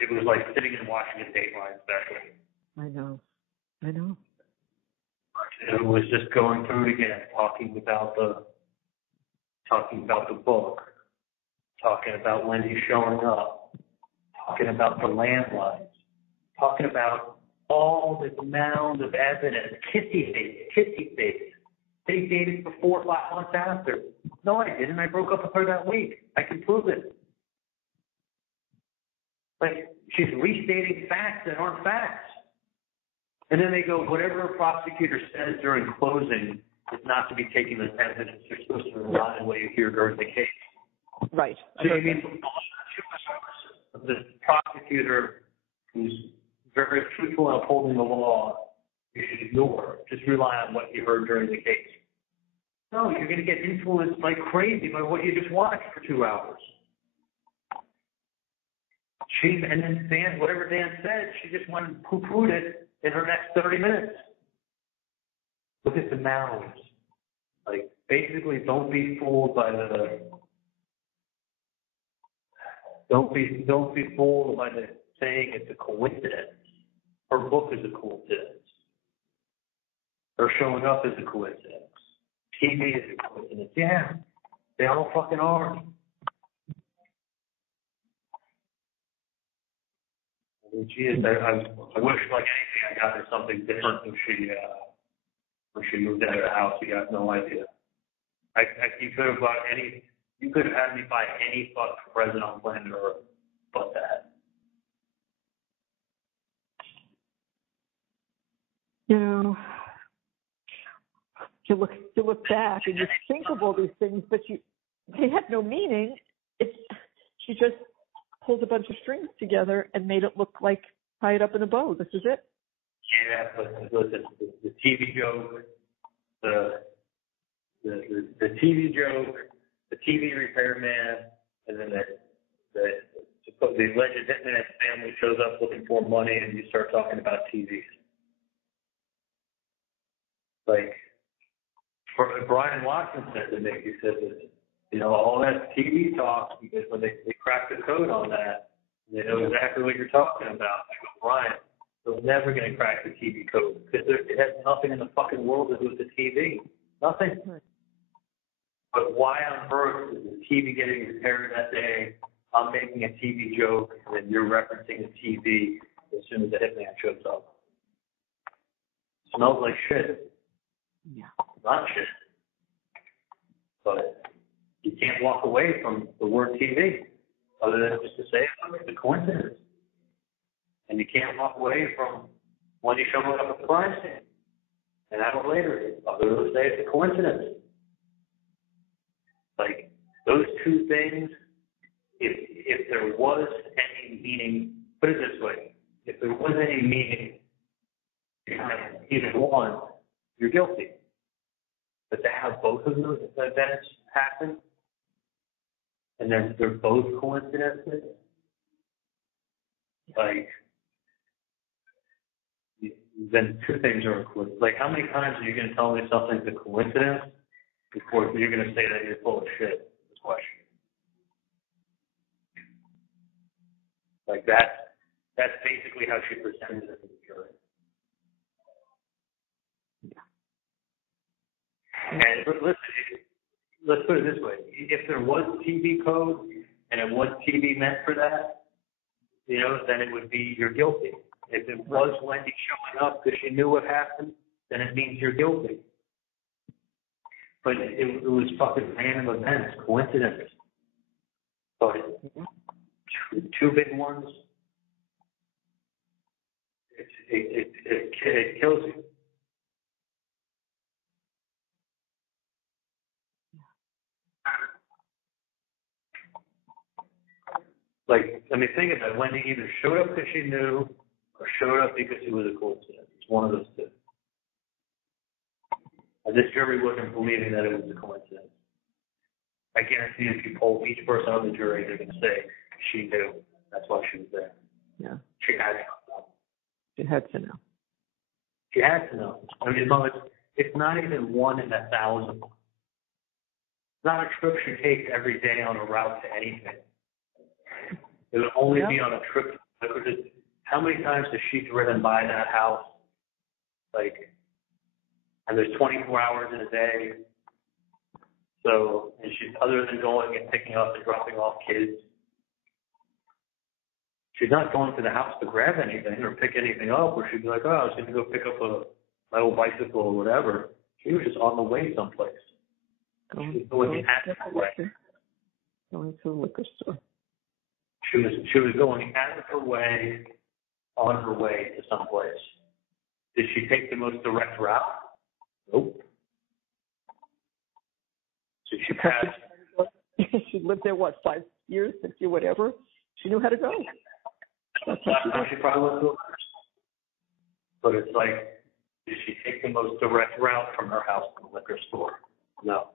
It was like sitting and watching a Dateline special. I know. It was just going through it again, talking about the book, talking about Wendi showing up, talking about the landlines, talking about all this mound of evidence, kissy face. They dated for 4 or 5 months after. No, I didn't. I broke up with her that week. I can prove it. Like, she's restating facts that aren't facts. And then they go, whatever a prosecutor says during closing is not to be taken as evidence. You're supposed to rely on what you hear during the case. Right. So you mean the prosecutor who's very truthful in upholding the law, you should ignore. Just rely on what you heard during the case. No, you're going to get influenced like crazy by what you just watched for 2 hours. And then Dan, whatever Dan said, she just went and poo-pooed it in her next 30 minutes. Look at the mounds. Like, basically, don't be fooled by don't be fooled by the saying it's a coincidence. Her book is a coincidence. Her showing up is a coincidence. TV is a coincidence. Yeah, they all fucking are. I mean, she is. I wish, like anything, I got her something different when she moved out of the house. You got no idea. You could have bought any. You could have had me buy any fucking present on planet Earth, but that. You know, you look back and you think of all these things, but they have no meaning. She just pulled a bunch of strings together and made it look like tie it up in a bow. This is it. Yeah, but listen, the TV joke, the TV joke, the TV repairman, and then the alleged hitman family shows up looking for money, and you start talking about TVs. Like, Brian Watson said to me, he said that, all that TV talk, because when they crack the code on that, they know exactly what you're talking about. I go, Brian, they're never going to crack the TV code because it has nothing in the fucking world to do with the TV. Nothing. But why on earth is the TV getting repaired that day? I'm making a TV joke, and then you're referencing the TV as soon as the hitman shows up. Smells like shit. Yeah. Not shit. But you can't walk away from the word TV other than just to say it's a coincidence. And you can't walk away from when you show up at the crime scene an hour later other than to say it's a coincidence. Like, those two things, if there was any meaning, put it this way, if there was any meaning in either one, you're guilty. But to have both of those events happen, and then they're both coincidences, like, then two things are a coincidence. Like, how many times are you going to tell me something's a coincidence before you're going to say that you're full of shit? This question. Like, that's basically how she presented it to the jury. And listen, let's put it this way. If there was TV code and it was TV meant for that, then it would be you're guilty. If it was Wendi showing up because she knew what happened, then it means you're guilty. But it was fucking random events, coincidences. But The two big ones, it kills you. Like, I mean, think about it. Wendi either showed up because she knew or showed up because it was a coincidence. It's one of those two. And this jury wasn't believing that it was a coincidence. I guarantee if you poll each person on the jury, they're going to say she knew. That's why she was there. Yeah. She had to know. She had to know. She had to know. I mean, it's not even 1 in 1,000. It's not a trip she takes every day on a route to anything. It would only be on a trip. How many times has she driven by that house? Like, and there's 24 hours in a day. So, and she's, other than going and picking up and dropping off kids, she's not going to the house to grab anything or pick anything up, or she'd be like, oh, I was going to go pick up my old bicycle or whatever. She was just on the way someplace. Going to the liquor store. She was going out of her way, on her way to someplace. Did she take the most direct route? Nope. So she passed. She lived there, 5 years, 6 years, whatever. She knew how to go. That's how she probably went to a first. But it's like, did she take the most direct route from her house to the liquor store? No.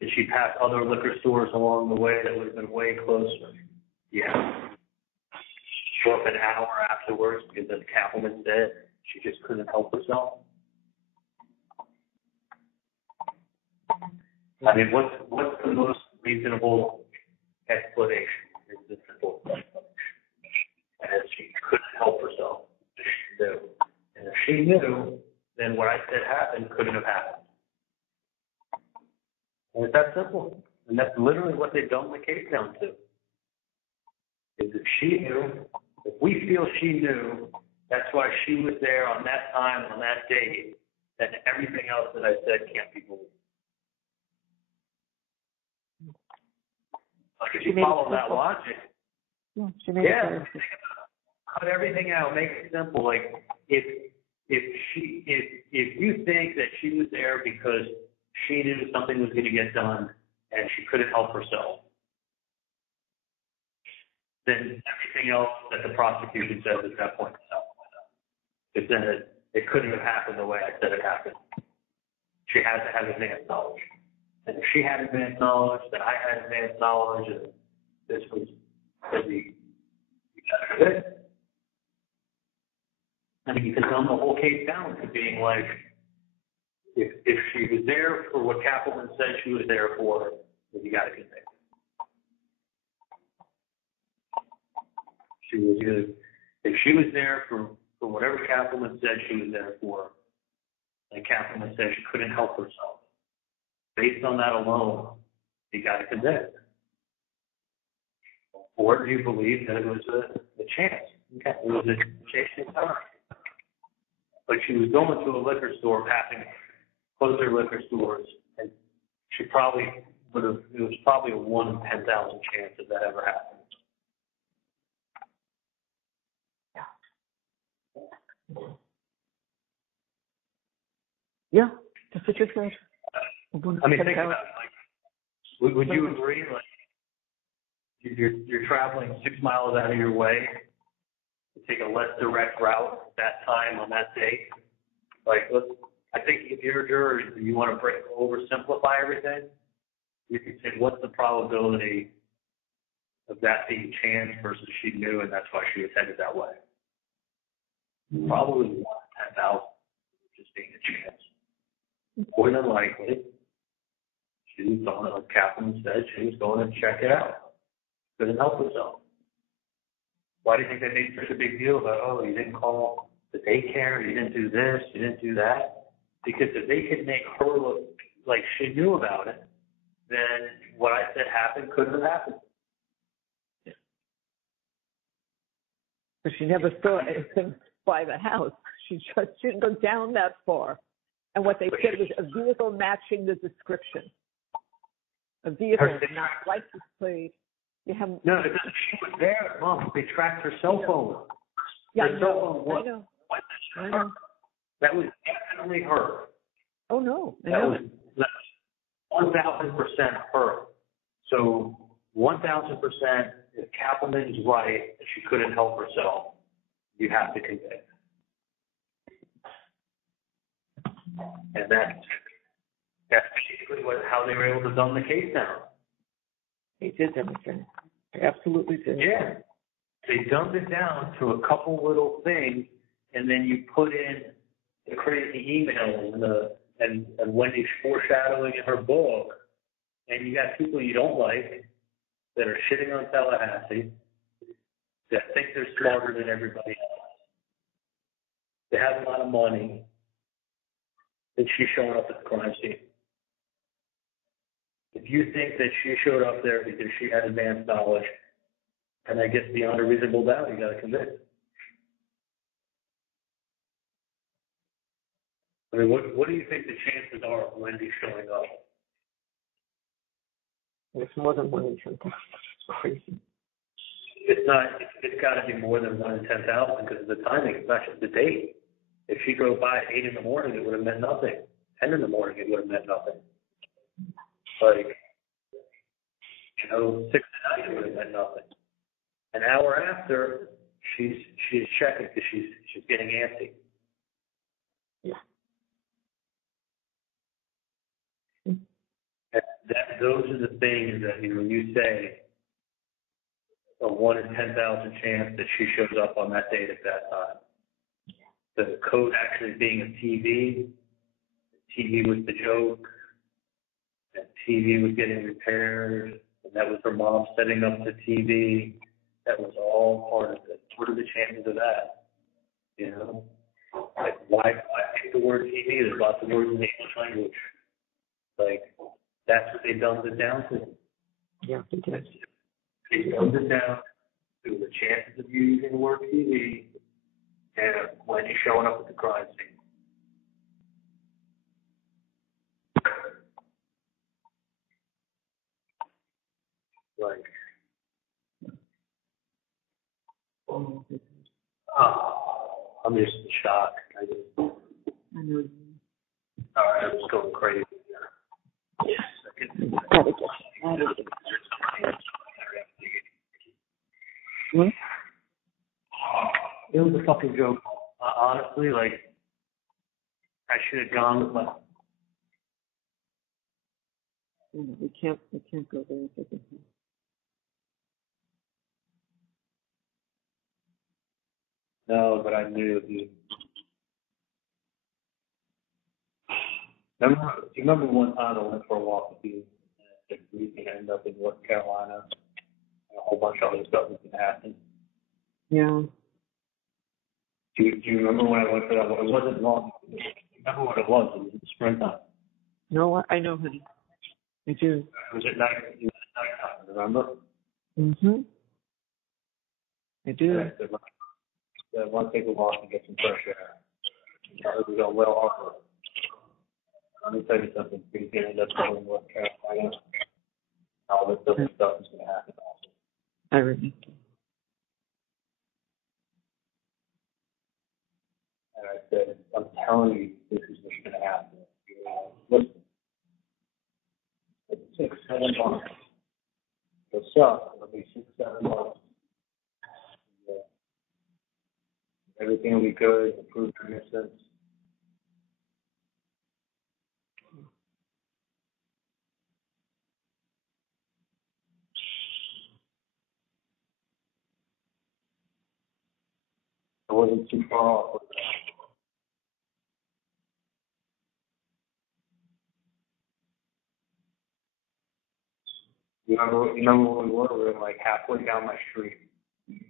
Did she pass other liquor stores along the way that would have been way closer? Yeah. Show up an hour afterwards because the cattleman said she just couldn't help herself. I mean, what's the most reasonable explanation? Is the simple explanation. And she couldn't help herself. She knew. And if she knew, then what I said happened couldn't have happened. And it's that simple. And that's literally what they dumbed the case down to. Is if she knew, if we feel she knew, that's why she was there on that time, on that date, then everything else that I said can't be believed. Like if you follow that logic, cut everything out, make it simple. Like if you think that she was there because she knew something was going to get done and she couldn't help herself, then everything else that the prosecution says at that point is then it couldn't have happened the way I said it happened. She had to have advanced knowledge. And if she had advanced knowledge, then I had advanced knowledge, and this was the I mean, you can dumb the whole case down to being like, if she was there for what Kappelman said she was there for, then you got to convict. She was either, if she was there for whatever Kappelman said she was there for, and Kappelman said she couldn't help herself, based on that alone, you got to convict. Or do you believe that it was a chance? Okay. It was a chase time. But she was going to a liquor store, passing closer liquor stores, and she probably would have, it was probably a 1 in 10,000 chance of that ever happening. Yeah, that's what you said. I mean, think about it. Like, would you agree? Like, you're traveling 6 miles out of your way to take a less direct route that time on that day. Like, I think if you're a juror, you want to oversimplify everything. You could say, what's the probability of that being chance versus she knew, and that's why she was headed that way? Probably 1 in 10,000, just being a chance. More than likely, she was going, like Kappelman said, she was going to check it out. Couldn't help herself. Why do you think they made such a big deal about, oh, you didn't call the daycare, you didn't do this, you didn't do that? Because if they could make her look like she knew about it, then what I said happened couldn't have happened. But she never saw anything by the house. She just didn't go down that far. And what they said was a vehicle matching the description. A vehicle, not license plate, You haven't. No, she was there, Mom. They tracked her cell phone. Yeah, her cell phone was. I know. That was definitely her. Oh no, I That know. was 1,000% her. So 1,000%, if Kaplan's right that she couldn't help herself, you have to convict. And that's basically how they were able to dumb the case down. They did everything. They absolutely did. Yeah. They dumbed it down to a couple little things, and then you put in the crazy emails and Wendy's foreshadowing in her book, and you got people you don't like that are shitting on Tallahassee, that think they're smarter than everybody else. They have a lot of money, and she's showing up at the crime scene. If you think that she showed up there because she had advanced knowledge, and I guess beyond a reasonable doubt, you got to convict. I mean, what do you think the chances are of Wendi showing up? It's more than 1 in 10,000. It's crazy. It's not. It's got to be more than 1 in 10,000 because of the timing. It's not just the date. If she drove by at 8 in the morning, it would have meant nothing. 10 in the morning, it would have meant nothing. Like, 6 at night, it would have meant nothing. An hour after, she's checking because she's getting antsy. Yeah. Those are the things that you say a 1 in 10,000 chance that she shows up on that date at that time. The code actually being a TV, the TV was the joke, and TV was getting repaired, and that was her mom setting up the TV. That was all part of it. What are the chances of that? Like, why pick the word TV? There's lots of words in the English language. Like, that's what they dumbed it down to. Yeah, they did. They dumbed it down to the chances of you using the word TV and when you're showing up at the crime scene. Like, I'm just shocked. I know. All right, I'm just going crazy. What? It was a fucking joke. Honestly, like, I should have gone with my. We can't go there. No, but I knew he. Do you remember one time I went for a walk with you and we ended up in North Carolina and a whole bunch of other stuff was going to happen? Yeah. Do you remember when I went for that? It wasn't long. Do you remember what it was? It was in the springtime. No, I know, honey. I do. It was at night. It was at nighttime, remember? Mm-hmm. I do. And I said, I want to take a walk and get some fresh air. It was a little hard. Let me tell you something. We're going to end up going to North Carolina. All this other stuff is going to happen also. I remember. And I said, I'm telling you, this is what's going to happen. Listen. It's 6, 7 months. It'll suck. It'll be 6, 7 months. Yeah. Everything will be good. The proof of innocence. I wasn't too far off with that. You remember where we were? We were like halfway down my street.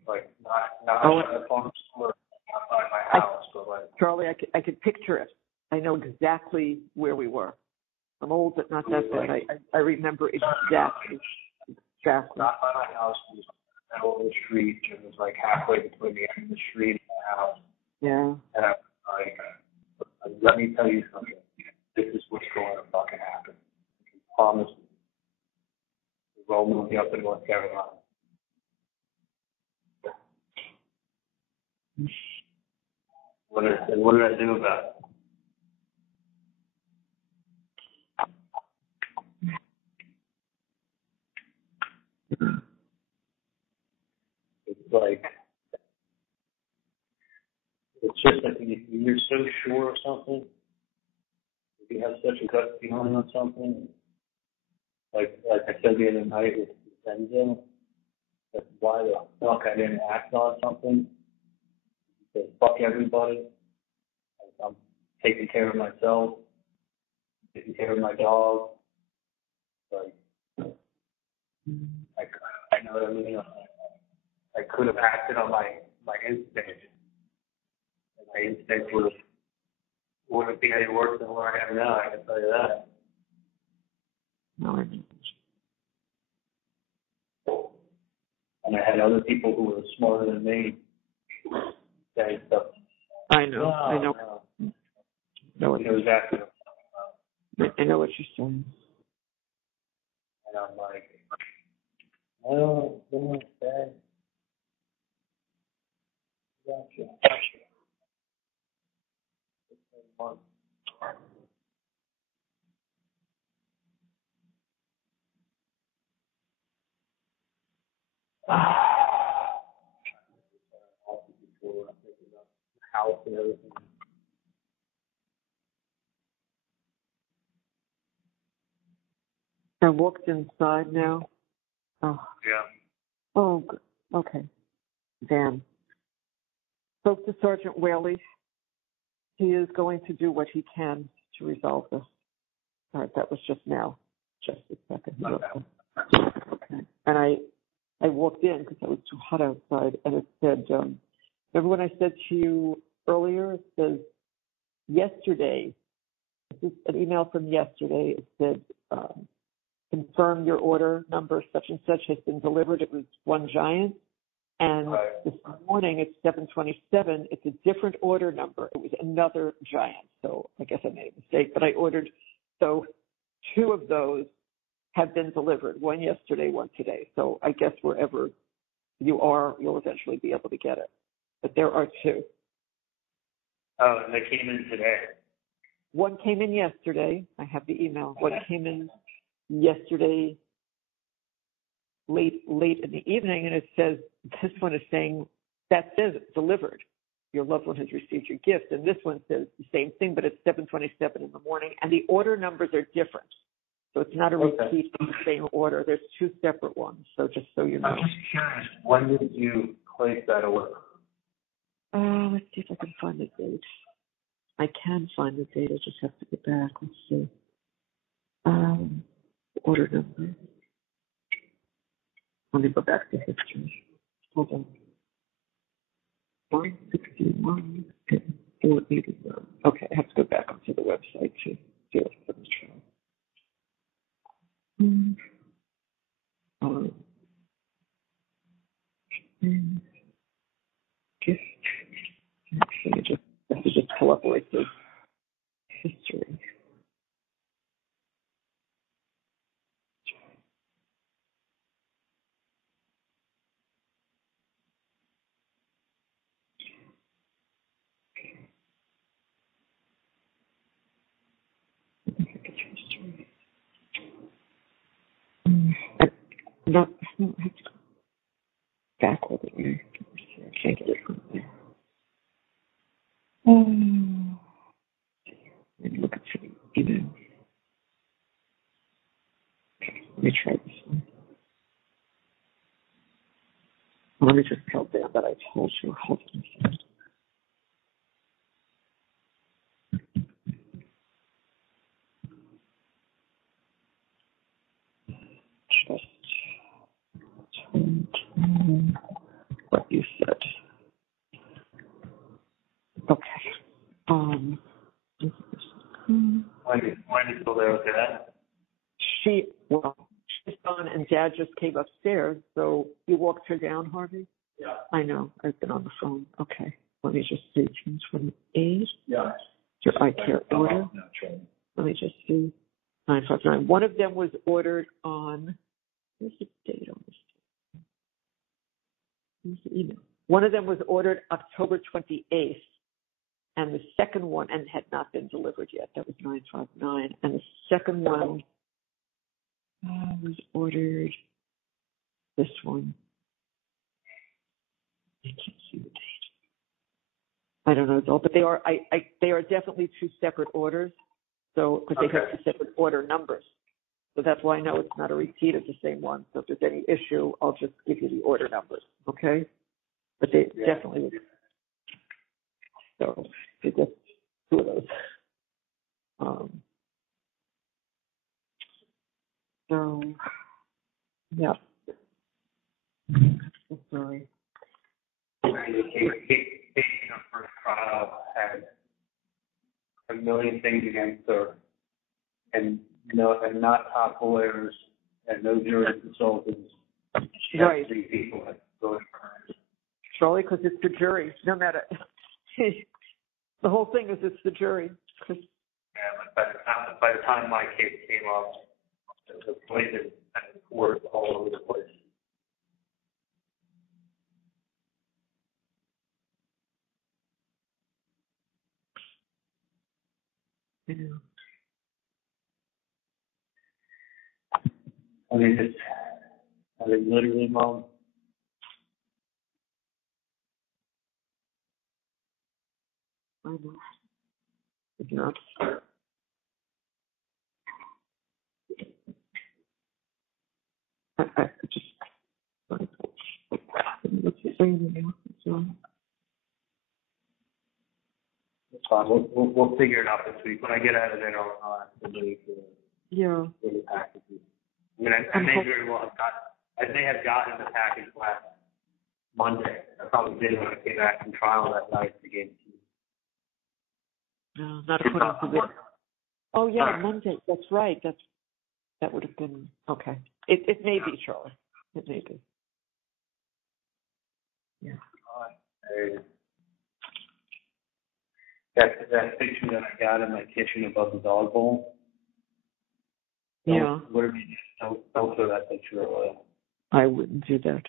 Like, not outside the farm store, outside my house, but like. Charlie, I could picture it. I know exactly where we were. I'm old, but not that bad. I remember exactly. Not by my house. It was in the middle of the street. It was like halfway between the end of the street and the house. Yeah. And I was like, let me tell you something. This is what's going to fucking happen. I promise you. Roman will be up in North Carolina. What did I do about it? It's like, it's just like you're so sure of something, if you have such a gut feeling on something, like I said the other night with Venmo, that's why the fuck I didn't act on something. Because fuck everybody. I'm taking care of myself, taking care of my dog. Like, I know what I mean. I could have acted on my instinct. And my instinct wouldn't be any worse than where I am now, I can tell you that. No, I mean. And I had other people who were smarter than me saying stuff. I know. No, it was after. I know what you're saying. And I'm like, oh, okay. Gotcha. House and everything. I walked inside now. Oh. Yeah. Oh, good. Okay. Dan. Spoke to Sergeant Whaley. He is going to do what he can to resolve this. All right, that was just now. Just a second. Okay. And I walked in because it was too hot outside, and it said, remember when I said to you earlier, it says, yesterday, this is an email from yesterday, it said, confirm your order number such and such has been delivered. It was one giant. And this morning it's 7:27. It's a different order number. It was another giant. So I guess I made a mistake, but I ordered. So two of those have been delivered. One yesterday, one today. So I guess wherever you are, you'll eventually be able to get it. But there are two. Oh, and they came in today. One came in yesterday. I have the email. One came in yesterday late in the evening, and it says, this one is saying, that says it's delivered. Your loved one has received your gift. And this one says the same thing, but it's 7:27 in the morning, and the order numbers are different. So it's not a repeat of the same order. There's two separate ones. So just so you know. I'm just curious, when did you place that order? Let's see if I can find the date. I can find the date. I just have to go back. Let's see. Order number. Let me go back to history. Hold on. 161 and 481. Okay, I have to go back onto the website to do it for the trial. Gift. Actually, I have to just pull up like the history. No, I have to go back all the way. I can't get it from there. Let me look at the email. Okay, let me try this one. Let me just tell Dan that I told you. Hold on a second. Just what you said. Okay. Wendy's still there with that? She's gone, and Dad just came upstairs, so you walked her down, Harvey? Yeah. I know. I've been on the phone. Okay. Let me just see. 10:28. Yeah. Your eye care order. Let me just see. 959. One of them was ordered on, where's the date on this? Here's the email. One of them was ordered October 28th, and the second one, and had not been delivered yet. That was 959. And the second one was ordered, this one. I can't see the date. I don't know, but they are they are definitely two separate orders. So, because they have two separate order numbers. So that's why I know it's not a repeat of the same one. So if there's any issue, I'll just give you the order numbers, okay? But they definitely, so they just two of those. So, yeah. Sorry. The case in our first trial had a million things against her, and not top lawyers, and no jury consultants. She had 3 people that go for her. Charlie, because it's the jury. No matter. The whole thing is it's the jury. Yeah, but by the time my case came up, the poison and the court all over the place. Yeah. I mean, literally, Mom. I know. It's not. I just. What's it saying now? So. It's fine. We'll figure it out this week. When I get out of there, I'll have to leave Yeah. the packages. I mean, I may very well have gotten the package last Monday. I probably did when I came back from trial that night to get to. No, not according to this. Oh yeah, Monday. That's right. That would have been okay. It may be, Charlie. It may be. Yeah. That picture that I got in my kitchen above the dog bowl. Yeah. Whatever you do, don't throw that picture away. I wouldn't do that.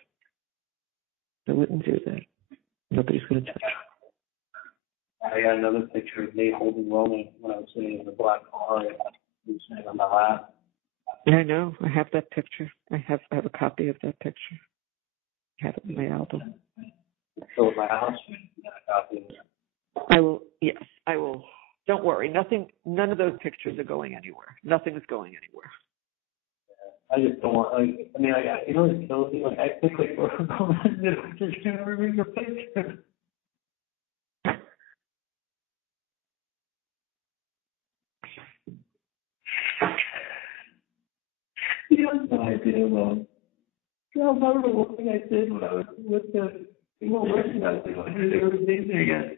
Nobody's going to touch it. I got another picture of me holding Roman when I was sitting in the black car. I was sitting on my lap. I know. I have that picture. I have a copy of that picture. I have it in my album. So at my house, I got a copy of it. I will. Yes, I will. Don't worry. None of those pictures are going anywhere. Nothing is going anywhere. I just don't want. You know, it's so like I think like we're just never read your picture. You have no idea, Mom. I remember one thing I did when I was with the people recognizing I did everything again.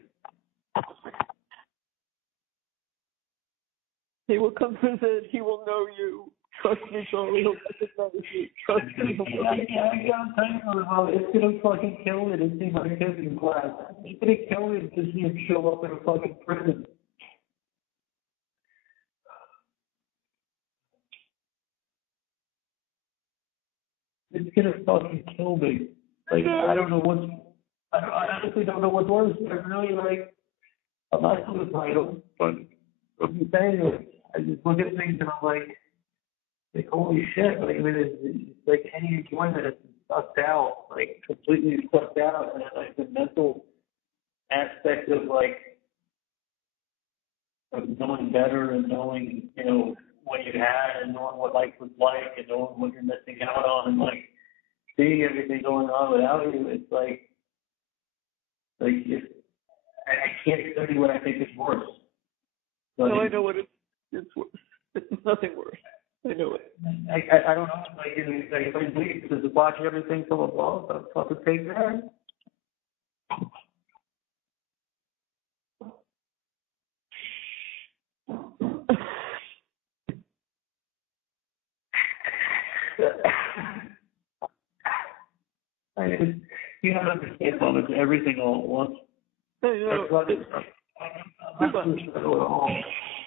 He will come visit. He will know you. Trust me, Charlie. He'll recognize you. Trust me. It's gonna fucking kill me to see my kids in class. It's gonna kill me to see him show up in a fucking prison. It's gonna fucking kill me. Like I honestly don't know what's worse. I really I'm not suicidal, but I'm saying like I just look at things and I'm like holy shit, like I mean it's like any enjoyment is sucked out, like completely sucked out, and like the mental aspect of knowing better and knowing, what you had and knowing what life was like and knowing what you're missing out on and like seeing everything going on without you, it's like I can't tell you what I think is worse. But no, I know what it's worse. It's nothing worse. I know it. I don't know. If I leave because of watching everything from above, I'll fucking take that. You don't understand, Mom. It's everything all at once. I know. I'm not sure at all.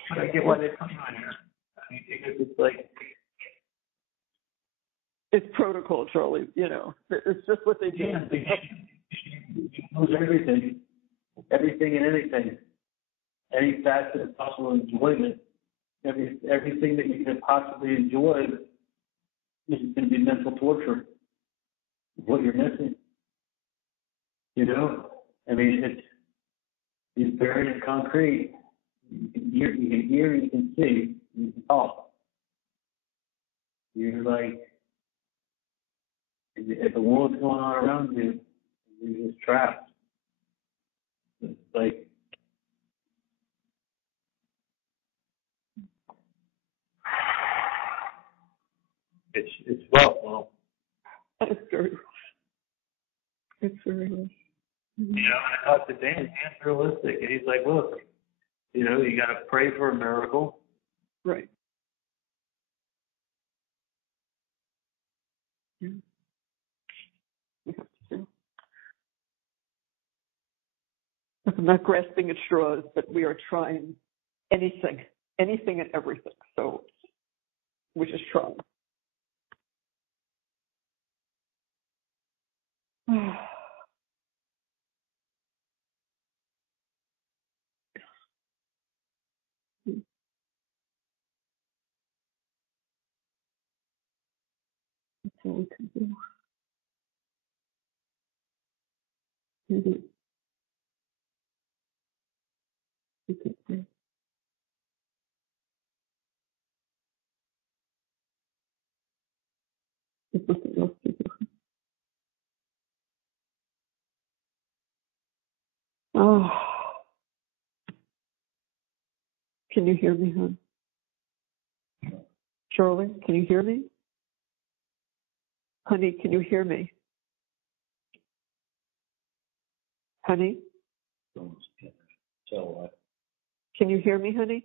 But I get why they come on here. I mean, it's like it's protocol, Charlie. It's just what they do. Yeah, You lose everything and anything, any facet of possible enjoyment, everything that you can possibly enjoy is going to be mental torture. What you're missing, you know? I mean, it's buried in concrete. You can hear, you can see, you can talk. You're like, if the world's going on around you, you're just trapped. It's like, it's rough. Well, it's very rough. It's very rough. Mm-hmm. You know, I talked to Dan. Dan's realistic, and he's like, look, you know, you got to pray for a miracle. Right. Yeah. We have to. I'm not grasping at straws, but we are trying anything and everything. So we're just trying. That's all we can do. Maybe we could say. There's nothing else to do. Oh. Can you hear me, hon? Charlie, can you hear me? Honey, can you hear me? Honey? So, Can you hear me, honey?